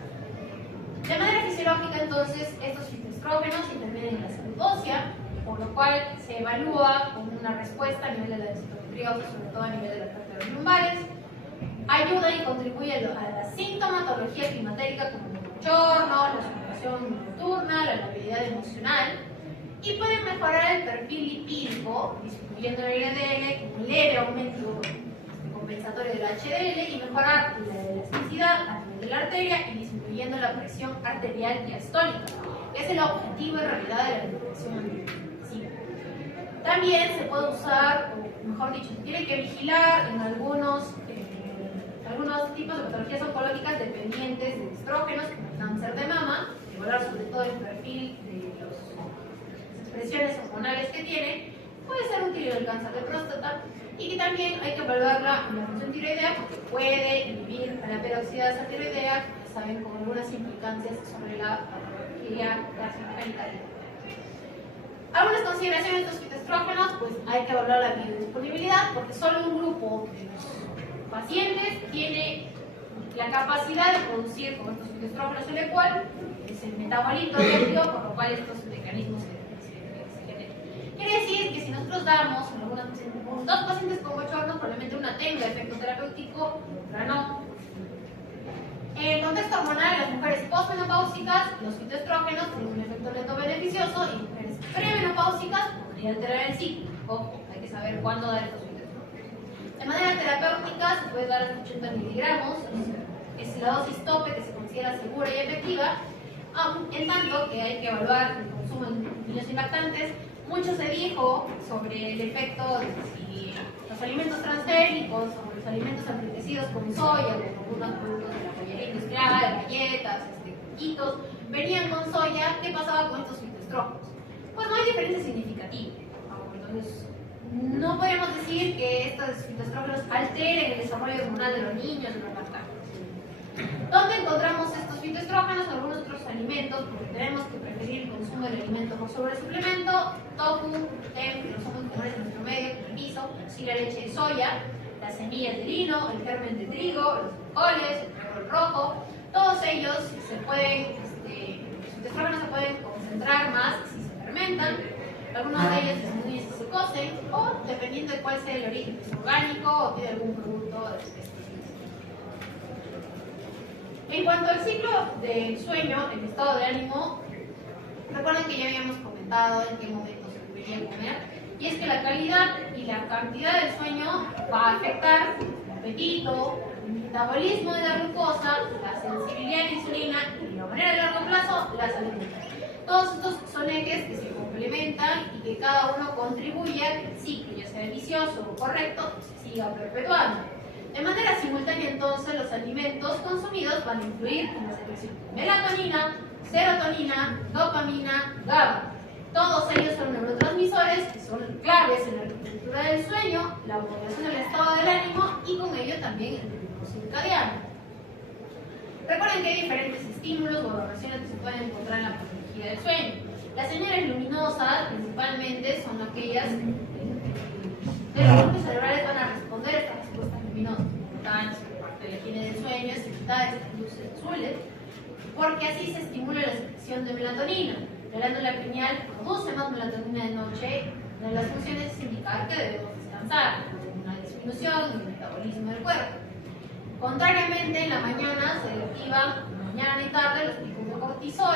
De manera fisiológica, entonces, estos fitoestrógenos intervienen en la salud ósea, por lo cual se evalúa con una respuesta a nivel de la densitometriosis, sobre todo a nivel de las vértebras lumbares. Ayuda y contribuye a la sintomatología climatérica como el bochorno, la sudoración nocturna, la labilidad emocional, y puede mejorar el perfil lipídico, disminuyendo el LDL con un leve aumento compensatorio del HDL, y mejorar la elasticidad a nivel de la arteria y disminuyendo la presión arterial diastólica, que es el objetivo en realidad de la alimentación antihipertensiva. También se puede usar, o mejor dicho, se tiene que vigilar en algunos tipos de patologías oncológicas dependientes de estrógenos, como el cáncer de mama, evaluar sobre todo el perfil de las expresiones hormonales que tiene. Puede ser útil en el cáncer de próstata, y que también hay que evaluarla en la función tiroidea, porque puede inhibir a la peroxidasa tiroidea, que saben, con algunas implicancias sobre la patología gastrointestinal. Algunas consideraciones de estos fitoestrógenos, pues hay que evaluar la biodisponibilidad, porque solo un grupo de los pacientes tiene la capacidad de producir con estos fitoestrógenos, el cual es el metabolito reactivo, por lo cual estos mecanismos se generan. Quiere decir que si nosotros damos con dos pacientes con bochorno, probablemente una tenga efecto terapéutico y otra no. En el contexto hormonal, en las mujeres postmenopáusicas, los fitoestrógenos tienen un efecto neto beneficioso, y mujeres premenopáusicas podría alterar el ciclo. Ojo, hay que saber cuándo dar estos fitoestrógenos. De manera terapéutica se puede dar hasta 80 miligramos, es la dosis tope que se considera segura y efectiva, en tanto que hay que evaluar el consumo en niños y lactantes. Mucho se dijo sobre el efecto de si los alimentos transgénicos o los alimentos enriquecidos con soya, como algunos productos de la joyería industrial, galletas, coquitos, venían con soya. ¿Qué pasaba con estos fitoestrógenos? Pues no hay diferencia significativa. Entonces, no podemos decir que estos fitoestrógenos alteren el desarrollo hormonal de los niños y los lactantes. ¿Dónde encontramos estos fitoestrógenos? En algunos otros alimentos, porque tenemos que preferir el consumo del alimento por sobre el suplemento. Tofu, gluten, que no son muy comunes en nuestro medio, como el miso, sí, la leche de soya, las semillas de lino, el germen de trigo, los frijoles, el frijol rojo. Todos ellos se pueden, los fitoestrógenos se pueden concentrar más si se fermentan. Algunos de ellos disminuyen si se cocen, o dependiendo de cuál sea el origen, es orgánico o tiene algún producto de este. En cuanto al ciclo del sueño, el estado de ánimo, recuerden que ya habíamos comentado en qué momento se debería comer, y es que la calidad y la cantidad del sueño va a afectar el apetito, el metabolismo de la glucosa, la sensibilidad a la insulina y, de manera a largo plazo, la salud mental. Todos estos son ejes que se complementan y que cada uno contribuye a que el ciclo, ya sea vicioso o correcto, se siga perpetuando. De manera simultánea, entonces, los alimentos consumidos van a influir en la secreción de melatonina, serotonina, dopamina, GABA. Todos ellos son neurotransmisores que son claves en la arquitectura del sueño, la modulación del estado del ánimo y con ello también el ritmo circadiano. Recuerden que hay diferentes estímulos o aberraciones que se pueden encontrar en la patología del sueño. Las señales luminosas, principalmente, son aquellas que los núcleos cerebrales van a responder a estas respuestas luminosas. Por parte de la higiene del sueño es evitar estas luces azules, porque así se estimula la secreción de melatonina. La glándula pineal produce más melatonina de noche. Una de las funciones es indicar que debemos descansar. Una disminución en el metabolismo del cuerpo. Contrariamente, en la mañana se activan mañana y tarde los picos de cortisol.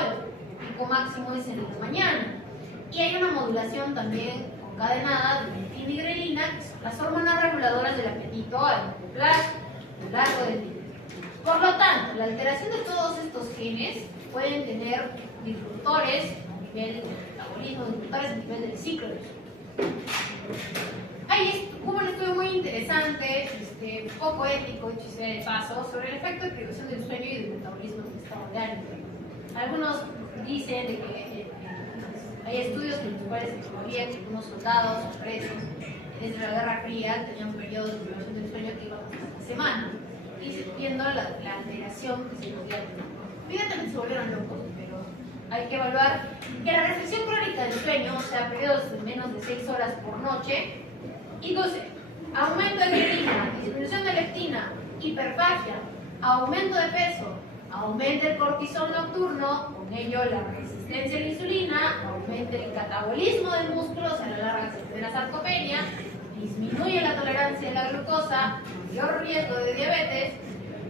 El pico máximo es en la mañana. Y hay una modulación también concadenada de leptina y grelina, que son las hormonas reguladoras del apetito a lo largo del día. Por lo tanto, la alteración de todos estos genes pueden tener disruptores a nivel del metabolismo, disruptores a nivel del ciclo del sueño. Hubo un estudio muy interesante, poco ético, dicho sea de paso, sobre el efecto de privación del sueño y del metabolismo en el estado de ánimo. Algunos dicen de que hay estudios en los cuales se descubría que algunos soldados o presos desde la Guerra Fría tenían periodos de privación del sueño que iban hasta una semana, y viendo la alteración que se podía tener. Evidentemente se volvieron locos, pero hay que evaluar que la restricción crónica del sueño, o sea, periodos de menos de 6 horas por noche, induce aumento de grelina, disminución de leptina, hiperfagia, aumento de peso, aumenta el cortisol nocturno, con ello la resistencia a la insulina, aumenta el catabolismo del músculo, o sea, a la larga se genera sarcopenia, disminuye la tolerancia de la glucosa, mayor riesgo de diabetes.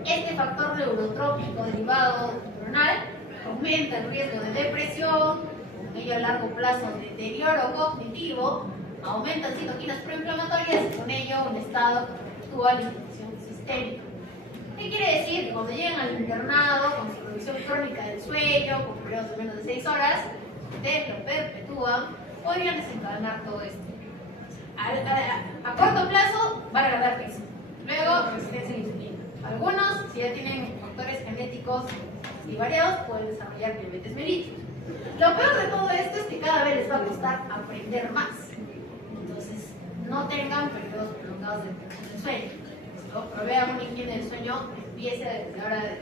Este factor neurotrópico derivado neuronal aumenta el riesgo de depresión, con ello a largo plazo deterioro cognitivo, aumentan citoquinas proinflamatorias y con ello un estado que actúa la infección sistémica. ¿Qué quiere decir? Que cuando llegan al internado con supervisión crónica del sueño, con periodos de menos de 6 horas, ustedes lo perpetúan, podrían desencadenar todo esto. A corto plazo van a ganar peso, luego resistencia a la insulina. Algunos, si ya tienen factores genéticos y variados, pueden desarrollar diabetes mellitus. Lo peor de todo esto es que cada vez les va a costar aprender más. Entonces, no tengan periodos prolongados de privación del sueño. Provean una higiene del sueño, empiece desde la hora de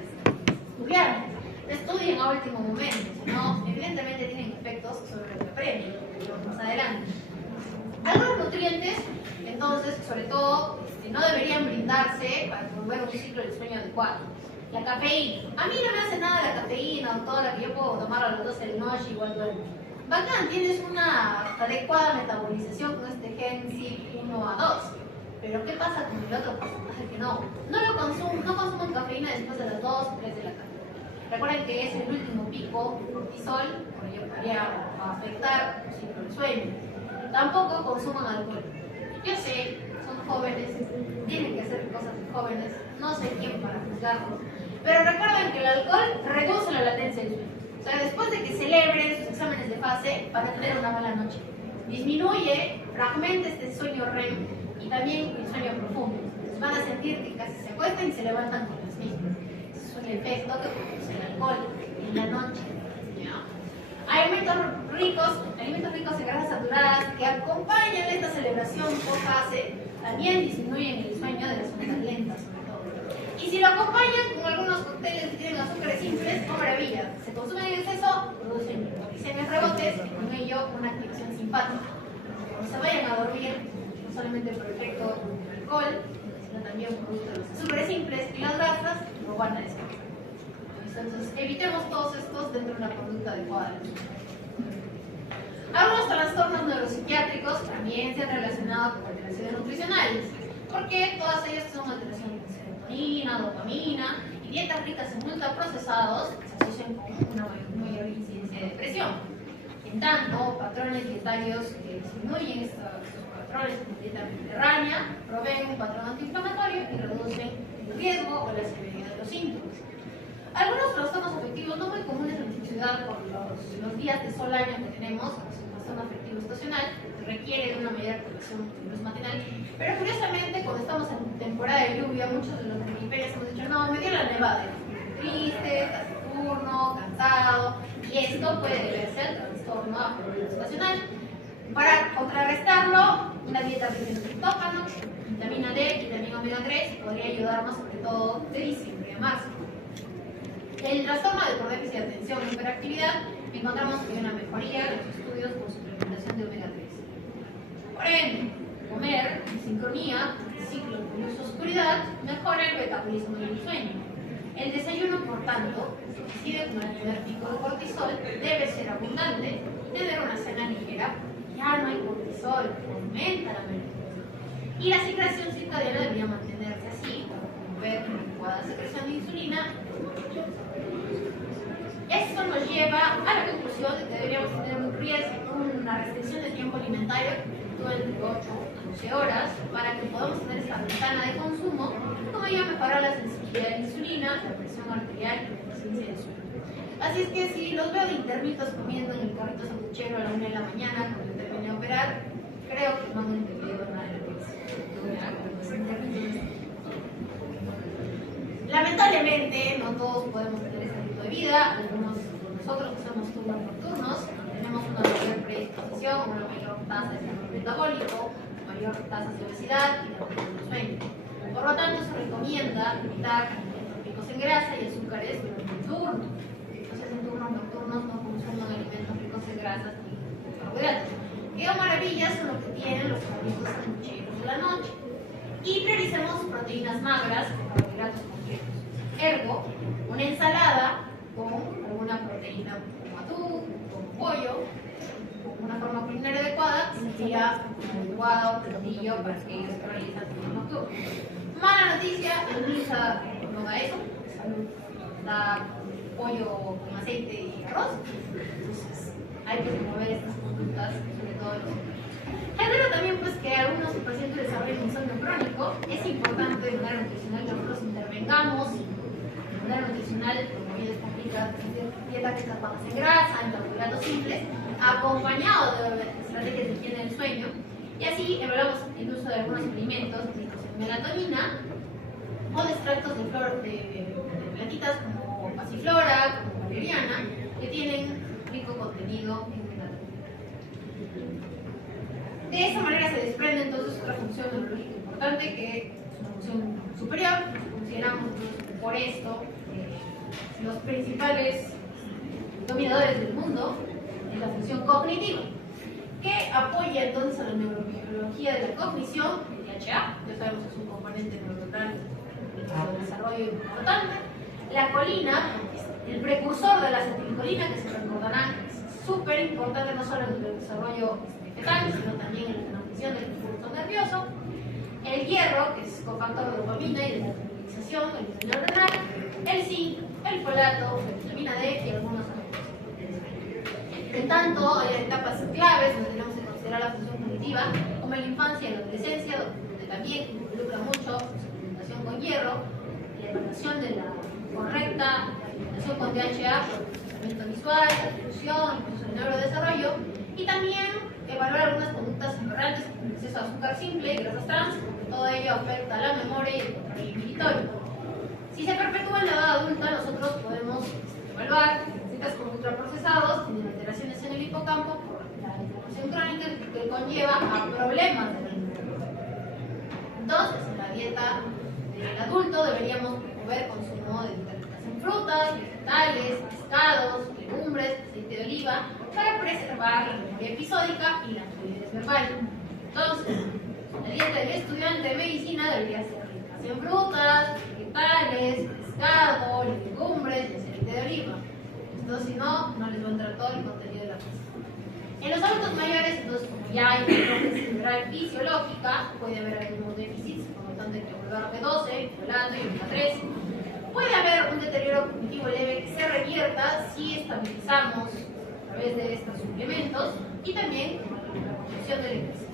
estudiar. Estudien a último momento, si no, evidentemente tienen efectos sobre lo que aprenden más adelante. Algunos nutrientes, entonces, sobre todo, no deberían brindarse para promover un ciclo del sueño adecuado. La cafeína. A mí no me hace nada la cafeína o toda la que yo puedo tomar a las 12 de la noche, igual duermo. Bacán, tienes una adecuada metabolización con este gen CYP1A2. Pero ¿qué pasa con el otro porcentaje que no? No consuman cafeína después de las 2 o 3 de la tarde. Recuerden que es el último pico de cortisol, por ello podría afectar el ciclo del sueño. Tampoco consuman alcohol. Yo sé, son jóvenes, tienen que hacer cosas de jóvenes, no sé quién para juzgarlos. Pero recuerden que el alcohol reduce la latencia del sueño. O sea, después de que celebren sus exámenes de fase, van a tener una mala noche. Disminuye, fragmenta este sueño REM y también el sueño profundo. Entonces van a sentir que casi se acuestan y se levantan con las mismas. Ese es un efecto que produce el alcohol en la noche. ¿Ya? Hay alimentos ricos en grasas saturadas que acompañan esta celebración por fase, también disminuyen el sueño de las ondas lentas, sobre todo. Y si lo acompañan con algunos cócteles que tienen azúcares simples, ¡oh maravilla! Se consumen en exceso, producen hipoglicemias rebotes y con ello una activación simpática. Cuando se vayan a dormir, no solamente por efecto del alcohol, sino también por uso de los azúcares simples y las grasas, lo van a descargar. Entonces, evitemos todos estos dentro de una conducta adecuada. Algunos trastornos neuropsiquiátricos también se han relacionado con alteraciones nutricionales, porque todas ellas son alteraciones de serotonina, dopamina y dietas ricas en ultraprocesados que se asocian con una mayor incidencia de depresión. En tanto, patrones dietarios que disminuyen estos patrones como dieta mediterránea proveen un patrón antiinflamatorio y reducen el riesgo o la severidad de los síntomas. Algunos trastornos afectivos no muy comunes en nuestra ciudad por los días de sol año que tenemos, el trastorno afectivo estacional, que requiere de una mayor protección de luz matinal. Pero curiosamente, cuando estamos en temporada de lluvia, muchos de los periferias hemos dicho, no, me dio la nevada, triste, taciturno, cansado, y esto puede deberse al trastorno afectivo estacional. Para contrarrestarlo, una dieta rica en tríptofano, vitamina D, vitamina omega 3, podría ayudarnos sobre todo de diciembre a marzo. El trastorno por déficit de atención e hiperactividad, encontramos que hay una mejoría en los estudios por suplementación de omega 3. Por ende, comer en sincronía con el ciclo de luz-oscuridad mejora el metabolismo del sueño. El desayuno, por tanto, que coincide con el primer pico de cortisol, debe ser abundante y tener una cena ligera, porque ya no hay cortisol, aumenta la melatonina. Y la secreción circadiana debería mantenerse así, para ver una adecuada secreción de insulina. Esto nos lleva a la conclusión de que deberíamos tener una restricción de tiempo alimentario entre 8 a 12 horas para que podamos tener esta ventana de consumo, como ello mejorar la sensibilidad de la insulina, la presión arterial y la presencia de sueño. Así es que si los veo de internitos comiendo en el carrito sanduchero a la 1 de la mañana cuando terminé de operar, creo que no han entendido nada de lo que es. Lamentablemente, no todos podemos tener ese tipo de vida. Algunos de nosotros que somos turnos nocturnos tenemos una mayor predisposición, una mayor tasa de síndrome metabólico, mayor tasa de obesidad y también de sueño. Por lo tanto, se recomienda evitar alimentos ricos en grasa y azúcares durante el turno. Entonces, en turnos nocturnos no consuman alimentos ricos en grasas ni carbohidratos. Qué maravillas son lo que tienen los carritos sanducheros de la noche. Y prioricemos proteínas magras con carbohidratos complejos. Ergo, una ensalada con alguna proteína como atún, como pollo, con una forma culinaria adecuada, sería adecuado, platillo para aquellos que realizan turno nocturno. Mala noticia, el Luisa no da eso, da pollo con aceite y arroz. Entonces, hay que promover estas conductas, sobre todo en los hombres. Genera también pues que algunos pacientes desarrollen insomnio crónico. Es importante de manera nutricional que nosotros intervengamos de manera nutricional, como bien les explica, dieta que está baja en grasa, en carbohidratos simples, acompañado de estrategias de higiene del sueño, y así evaluamos el uso de algunos alimentos ricos en melatonina o de extractos de plantitas como pasiflora, como valeriana, que tienen rico contenido en melatonina. De esa manera se desprende entonces otra función neurológica importante que es una función superior. Consideramos por esto los principales dominadores del mundo en la función cognitiva, que apoya entonces a la neurobiología de la cognición, el DHA, ya sabemos que es un componente neuronal de desarrollo importante. La colina, el precursor de la acetilcolina, que se recordarán, es súper importante no solo en el desarrollo fetal, sino también en la transmisión del impulso nervioso. El hierro, que es cofactor de dopamina y de la movilización, el neuronal. El zinc, el folato, la vitamina D y algunos aminoácidos. En tanto, hay etapas claves donde tenemos que considerar la función cognitiva, como en la infancia y la adolescencia, donde también involucra mucho su suplementación con hierro, la evaluación de la correcta alimentación con DHA, procesamiento visual, la difusión, incluso el neurodesarrollo, y también evaluar algunas conductas aberrantes como exceso de azúcar simple y grasas trans, porque todo ello afecta a la memoria y el control inhibitorio. Si se perpetúa en la edad adulta, nosotros podemos evaluar citas con ultraprocesados, tienen alteraciones en el hipocampo por la inflamación crónica que conlleva a problemas de la inmunidad. Entonces, en la dieta del adulto deberíamos promover consumo de vitaminas en frutas, vegetales, pescados, legumbres, aceite de oliva, para preservar la memoria episódica y la fluidez verbal. Entonces, la dieta del estudiante de medicina debería ser rica en frutas, vegetales, pescado, legumbres y aceite de oliva. Entonces, si no, no les va a entrar todo el contenido de la mesa. En los adultos mayores, entonces, como ya hay una cerebral fisiológica, puede haber algunos déficits, por lo tanto hay que abordar B12, folato y omega 3. Puede haber un deterioro cognitivo leve que se revierta si estabilizamos a través de estos suplementos y también la conducción del ejercicio.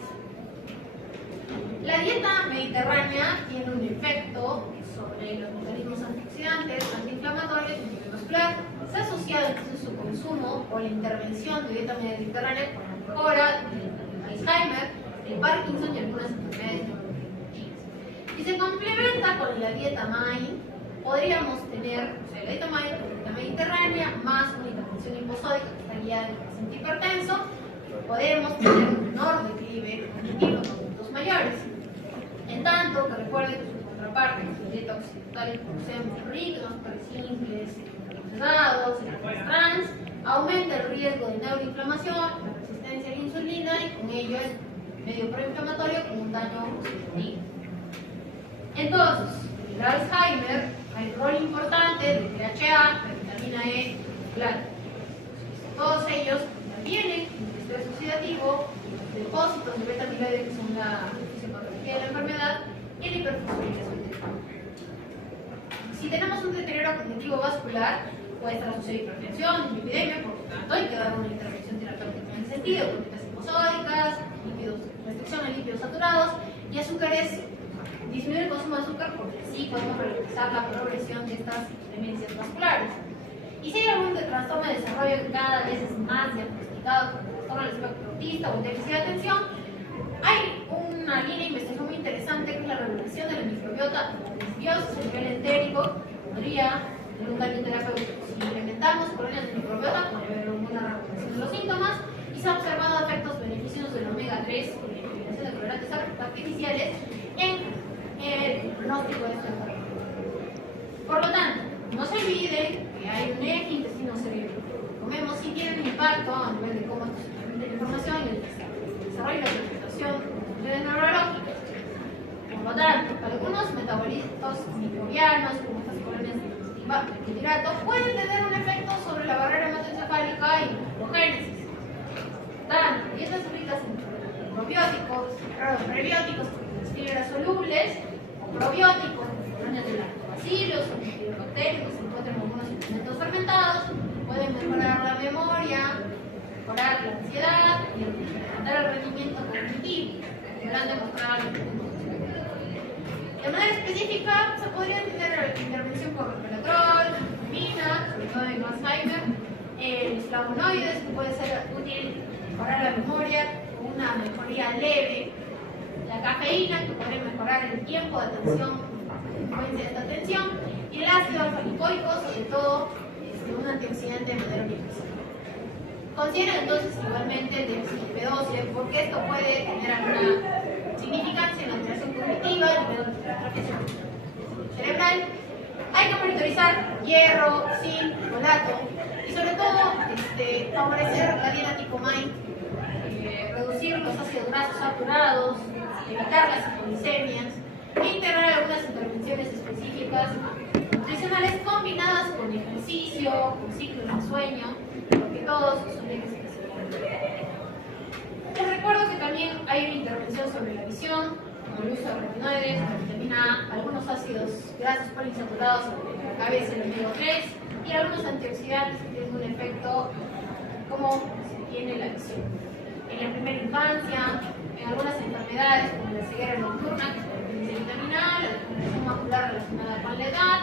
La dieta mediterránea tiene un efecto sobre los mecanismos antioxidantes, antiinflamatorios y antimuscular. Se ha asociado entonces su consumo o la intervención de dieta mediterránea con la mejora del Alzheimer, el Parkinson y algunas enfermedades neurológicas. Si se complementa con la dieta MAIN, podríamos tener, o sea, la dieta MAIN, la dieta mediterránea, más una intervención hiposódica que está guiada en el paciente hipertenso, podemos tener un menor declive cognitivo en adultos mayores. En tanto que recuerden que su contraparte, que es la dieta occidental, conocemos ricos, simples, procesados, trans, aumenta el riesgo de neuroinflamación, la resistencia a la insulina y con ello es medio proinflamatorio con un daño oxidativo. Entonces, el Alzheimer, hay rol importante del DHA, la vitamina E, claro. Todos ellos intervienen en el estrés oxidativo, los depósitos de beta amiloide que son la fisiopatología de la enfermedad, y la hiperfosfolipidemia. Si tenemos un deterioro cognitivo vascular, puede estar asociado a hipertensión, lipidemia, por lo tanto hay que dar una intervención terapéutica en ese sentido, proteínas sinusoidicas, restricción a lípidos saturados y azúcares, disminuir el consumo de azúcar porque así podemos realizar la progresión de estas demencias vasculares. Y si hay algún trastorno de desarrollo que cada vez es más diagnosticado como trastorno del espectro autista o déficit de atención, hay una línea de investigación muy interesante que es la regulación de la microbiota, la disbiosis a nivel entérico, podría tener un daño terapéutico. Si implementamos colonias de microbiota, puede haber una regulación de los síntomas y se han observado efectos beneficiosos del omega 3 y la eliminación de colorantes artificiales en el pronóstico de esta enfermedad. Por lo tanto, no se olviden que hay un eje intestino-cerebro. Comemos sí tiene un impacto a nivel de cómo se la información y el desarrollo y la interpretación de neurológicas. Por lo tanto, algunos metabolitos microbianos, como estas colonias de nitrato, pueden tener un efecto sobre la barrera hematoencefálica y la glucogénesis. Tanto dietas ricas en probióticos, prebióticos, las fibras solubles, o probióticos, colonias de lactobacillus, o bacterias que se encuentran en algunos alimentos fermentados, pueden mejorar la memoria, mejorar la ansiedad y aumentar el rendimiento cognitivo, logrando mostrar de manera específica se podría tener la intervención con resveratrol, dopamina, sobre todo en Alzheimer, los flavonoides, que puede ser útil mejorar la memoria, una mejoría leve, la cafeína, que podría mejorar el tiempo de atención, la frecuencia de esta atención, y el ácido alfa-lipoico, sobre todo un antioxidante de manera universal. Consideren entonces igualmente el déficit de B12, porque esto puede tener alguna significancia en la alteración cognitiva, a nivel de la atrofia cerebral. Hay que monitorizar hierro, zinc, folato y sobre todo favorecer la dieta tipo MIND, reducir los ácidos grasos saturados, evitar las hipoglicemias e integrar algunas intervenciones específicas nutricionales combinadas con ejercicio, con ciclos de sueño, porque todos son ejes que se pueden. Les recuerdo que también hay una intervención sobre la visión, como el uso de retinoides, la vitamina A, algunos ácidos grasos poliinsaturados en la cabeza, el omega 3 y algunos antioxidantes que tienen un efecto como se tiene la visión. En la primera infancia, en algunas enfermedades como la ceguera nocturna, que se produce vitamina A, la degeneración macular relacionada con la edad,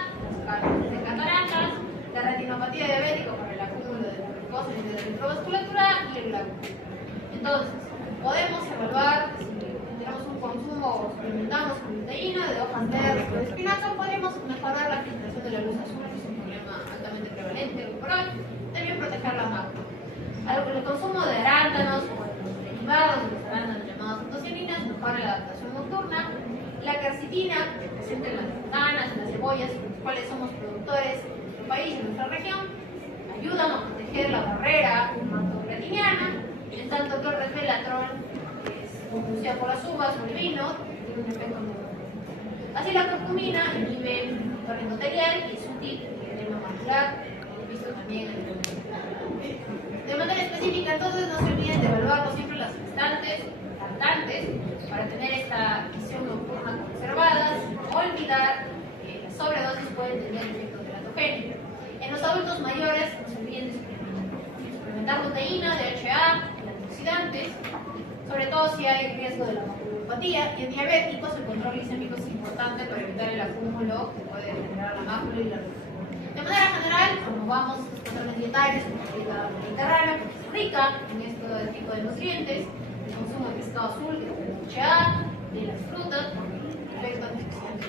las de cataratas, la retinopatía diabética por el acúmulo de glucosa y de la retrovasculatura y el glaucoma. Entonces, podemos evaluar si tenemos un consumo o suplementamos con proteína de hojas verdes o de espinazo, podemos mejorar la filtración de la luz azul, que es un problema altamente prevalente corporal, también proteger la macula. El consumo de arándanos o de los derivados de los arándanos llamados antocianinas mejora la adaptación nocturna. La quercetina, que se presenta en las manzanas, en las cebollas, con las cuales somos productores en nuestro país, en nuestra región, ayudan a proteger la barrera hematocretiniana, en tanto que el resveratrol, que es producido por las uvas o el vino, tiene un efecto neurológico. Así la curcumina inhibe el receptor endotelial y es útil en el edema macular, hemos visto también en el de manera específica. Entonces no se olviden de evaluarlo siempre las instantes, cantantes, para tener esta visión nocturna conservada, sin olvidar que las sobredosis pueden tener efectos teratogénicos. En los adultos mayores no se olviden de suplementar proteína, DHA, antioxidantes, sobre todo si hay riesgo de la maculopatía, y en diabéticos el control glicémico es importante para evitar el acúmulo que puede generar la mácula y la luz. De manera general, promovamos patrones dietarios como la dieta mediterránea, porque es rica en este tipo de nutrientes, el consumo de pescado azul, de DHA, de las frutas, porque el efecto antioxidante.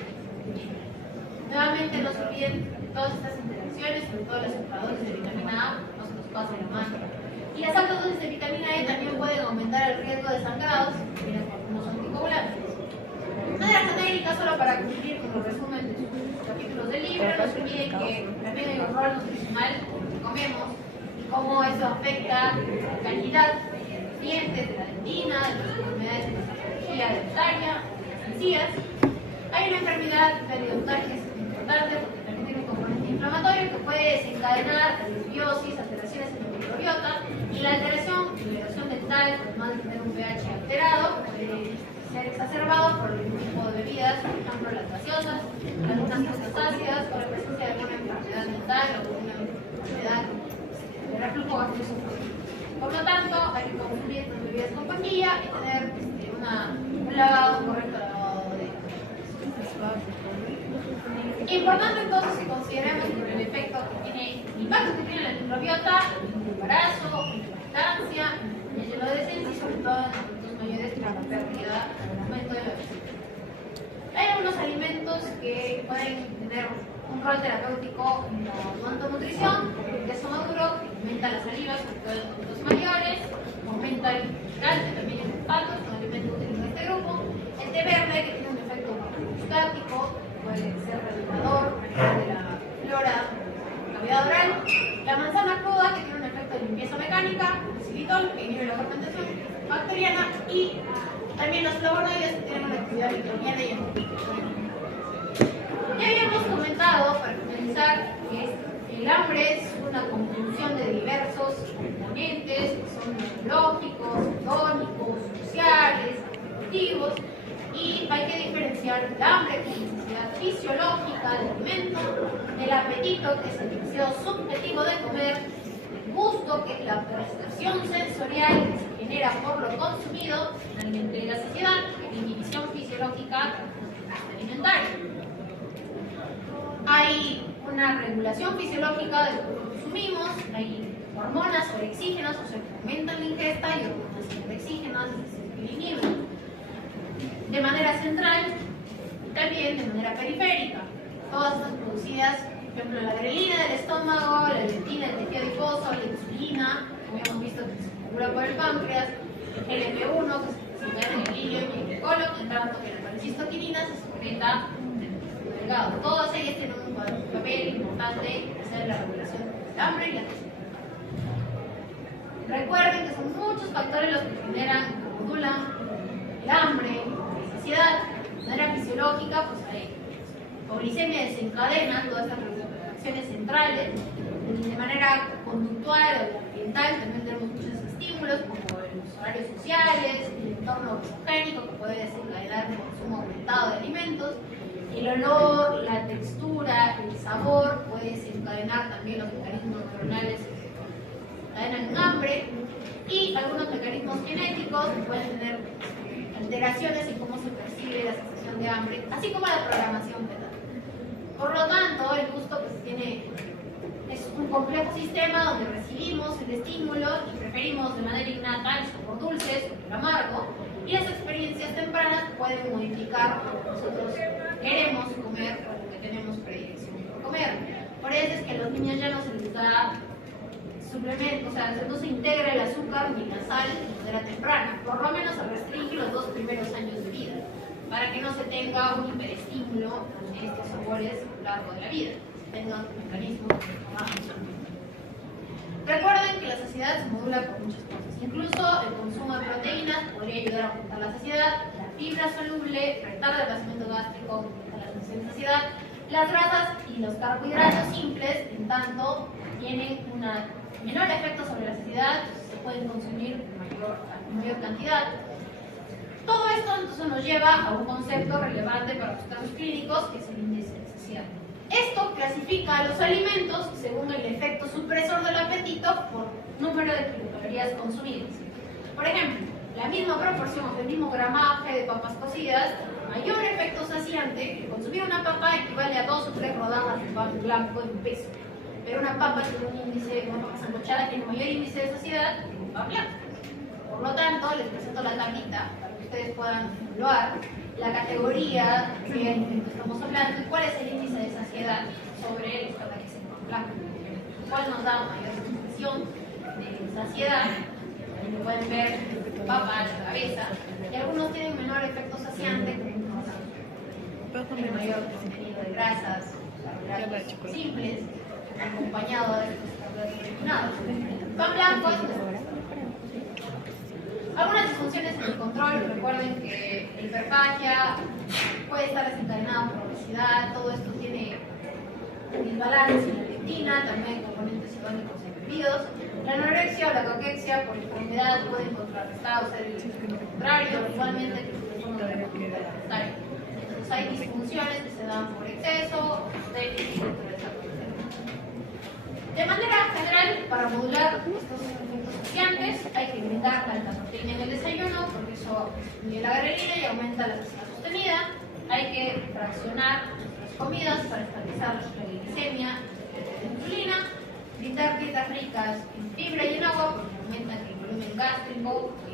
Nuevamente no se olviden de todas estas interacciones, sobre todo las superadoras de vitamina A, no se nos pasen la mano. Y las altas dosis de vitamina E también pueden aumentar el riesgo de sangrados, miren por algunos anticoagulantes. De manera genérica, solo para cumplir con el resumen de sus capítulos del libro, no se olviden que también hay un rol nutricional en lo que comemos y cómo eso afecta la calidad de los dientes, de la dentina, de las enfermedades de la patología dentaria, de las encías. Hay una enfermedad periodontal que es importante porque también tiene un componente inflamatorio que puede desencadenar disbiosis, alteraciones en la microbiota y la alteración dental, además de tener un pH alterado, puede ser exacerbado por algún tipo de bebidas, por ejemplo las gaseosas, algunas cosas ácidas, o la presencia de alguna enfermedad mental o alguna enfermedad de reflujo gaseoso. Por lo tanto, hay que consumir bebidas con pastilla y tener un lavado, correcto lavado de manos. Importante entonces que consideremos el efecto que tiene, el impacto que tiene la microbiota en el embarazo, en la lactancia, en la adolescencia y sobre todo en adultos mayores con la pérdida o el aumento de la obesidad. Hay algunos alimentos que pueden tener un rol terapéutico en la nutrición, el queso maduro, que aumenta la saliva, sobre todo en adultos mayores, aumenta el picante también en los patos, un alimento útil en este grupo, el té verde, que tiene un efecto prostático, puede ser regulador de la flora cavidad oral, la manzana cruda, que tiene un efecto de limpieza mecánica, el xilitol, que inhibe la fermentación bacteriana, y también los flavonoides, que tienen una actividad microbiana y antibiótica. Ya habíamos comentado, para finalizar, que el hambre es una conjunción de diversos componentes que son biológicos, tónicos, sociales, afectivos, y hay que diferenciar el hambre como necesidad fisiológica del alimento, el apetito, que es el deseo subjetivo de comer, el gusto, que es la percepción sensorial que se genera por lo consumido, el alimento y la saciedad, la inhibición fisiológica alimentaria. Hay una regulación fisiológica de lo que consumimos, hay hormonas sobreexígenas, o sea, que aumentan la ingesta, y hormonas sobreexígenas, que inhiben. De manera central y también de manera periférica. Todas estas producidas, por ejemplo, la grelina del estómago, la leptina del tejido adiposo, la insulina, como hemos visto que se regula por el páncreas, el LP1, que se encarga en el hígado y el colon, en tanto que la colecistoquinina se secreta en el delgado. Todas ellas tienen un papel importante en la regulación del hambre y la saciedad. Recuerden que son muchos factores los que generan, modulan el hambre, la saciedad. De manera fisiológica, pues hay hipoglicemia, desencadena todas estas reacciones centrales. De manera conductual o ambiental también tenemos muchos estímulos, como los horarios sociales, el entorno exogénico, que puede desencadenar el consumo aumentado de alimentos. El olor, la textura, el sabor puede desencadenar también los mecanismos neuronales que desencadenan hambre, y algunos mecanismos genéticos que pueden tener alteraciones en cómo se percibe la sensación de hambre, así como la programación fetal. Por lo tanto, el gusto es un complejo sistema donde recibimos el estímulo y preferimos de manera innata el sabor dulce sobre el amargo, y las experiencias tempranas pueden modificar lo que nosotros queremos comer o lo que tenemos predilección por comer. Por eso es que a los niños ya no se les da suplementos, o sea, no se integra el azúcar ni la sal de manera temprana, por lo menos se restringe los 2 primeros años de vida, para que no se tenga un hiperestímulo de estos sabores a lo largo de la vida, se tengan mecanismos de trabajo. Recuerden que la saciedad se modula por muchas cosas, incluso el consumo de proteínas podría ayudar a aumentar la saciedad, la fibra soluble retarda el vaciamiento gástrico, aumenta la sensación de saciedad, las grasas y los carbohidratos simples, en tanto, tienen un menor efecto sobre la saciedad, se pueden consumir en mayor cantidad. Todo esto entonces nos lleva a un concepto relevante para los casos clínicos, que es el índice de saciedad. Esto clasifica a los alimentos según el efecto supresor del apetito por número de kilocalorías consumidas. Por ejemplo, la misma proporción o el mismo gramaje de papas cocidas, mayor efecto saciante, que consumir una papa equivale a 2 o 3 rodajas de pan blanco en peso. Pero una papa tiene un índice, una papa sancochada tiene mayor índice de saciedad que un pan blanco. Por lo tanto, les presento la tablita para que ustedes puedan evaluar la categoría de alimento que estamos hablando y cuál es el índice de saciedad sobre los paquetes en pan blanco. ¿Cuál nos da mayor sensación de saciedad? Ahí lo pueden ver, papa, la cabeza, y algunos tienen menor efecto saciante, como tienen mayor contenido de grasas, carbohidratos simples, acompañado de estos carbohidratos refinados. Pan blanco es algunas disfunciones en el control. Recuerden que la hiperfagia puede estar desencadenada por obesidad, todo esto tiene desbalance en la leptina, también componentes hedónicos inhibidos. La anorexia o la caquexia por enfermedad pueden contrarrestar o ser el contrario, igualmente que los trastornos Está bien. Entonces hay disfunciones que se dan por exceso, déficit dentro de esta condición. De manera general, para modular estos efectos saciantes, hay que limitar la alta proteína en el desayuno, porque eso disminuye la grelina y aumenta la saciedad sostenida. Hay que fraccionar nuestras comidas para estabilizar la glicemia y la insulina. Brindar dietas ricas en fibra y en agua, porque aumentan el volumen gástrico y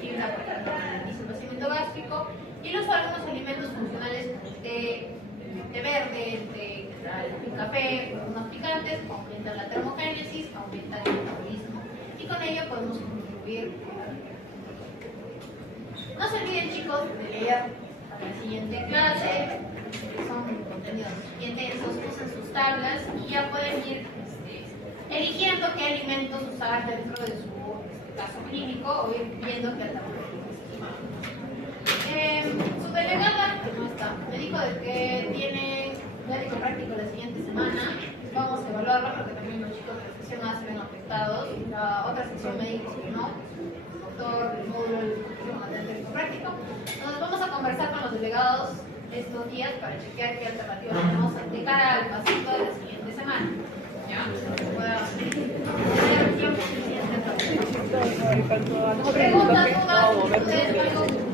fibra para el inicio del vaciamiento gástrico. Y los algunos alimentos funcionales como el té verde, el café, unos picantes, aumentan la termogénesis, aumentan el metabolismo. Y con ello podemos contribuir. No se olviden, chicos, de leer para la siguiente clase, que son contenidos intensos, usen sus tablas y ya pueden ir eligiendo qué alimentos usar dentro de su caso clínico o ir viendo qué alternativas estimar. Su delegada, que no está, me dijo de que tiene médico práctico la siguiente semana. Vamos a evaluarlo porque también los chicos de la sección A se ven afectados. La otra sección me dijo que no, el doctor, el módulo de educación médico práctico. Entonces vamos a conversar con los delegados estos días para chequear qué alternativas tenemos de cara al pasito de la siguiente semana. ¿Ya? Pueda tener tiempo suficiente para preguntas, dudas, ustedes, algo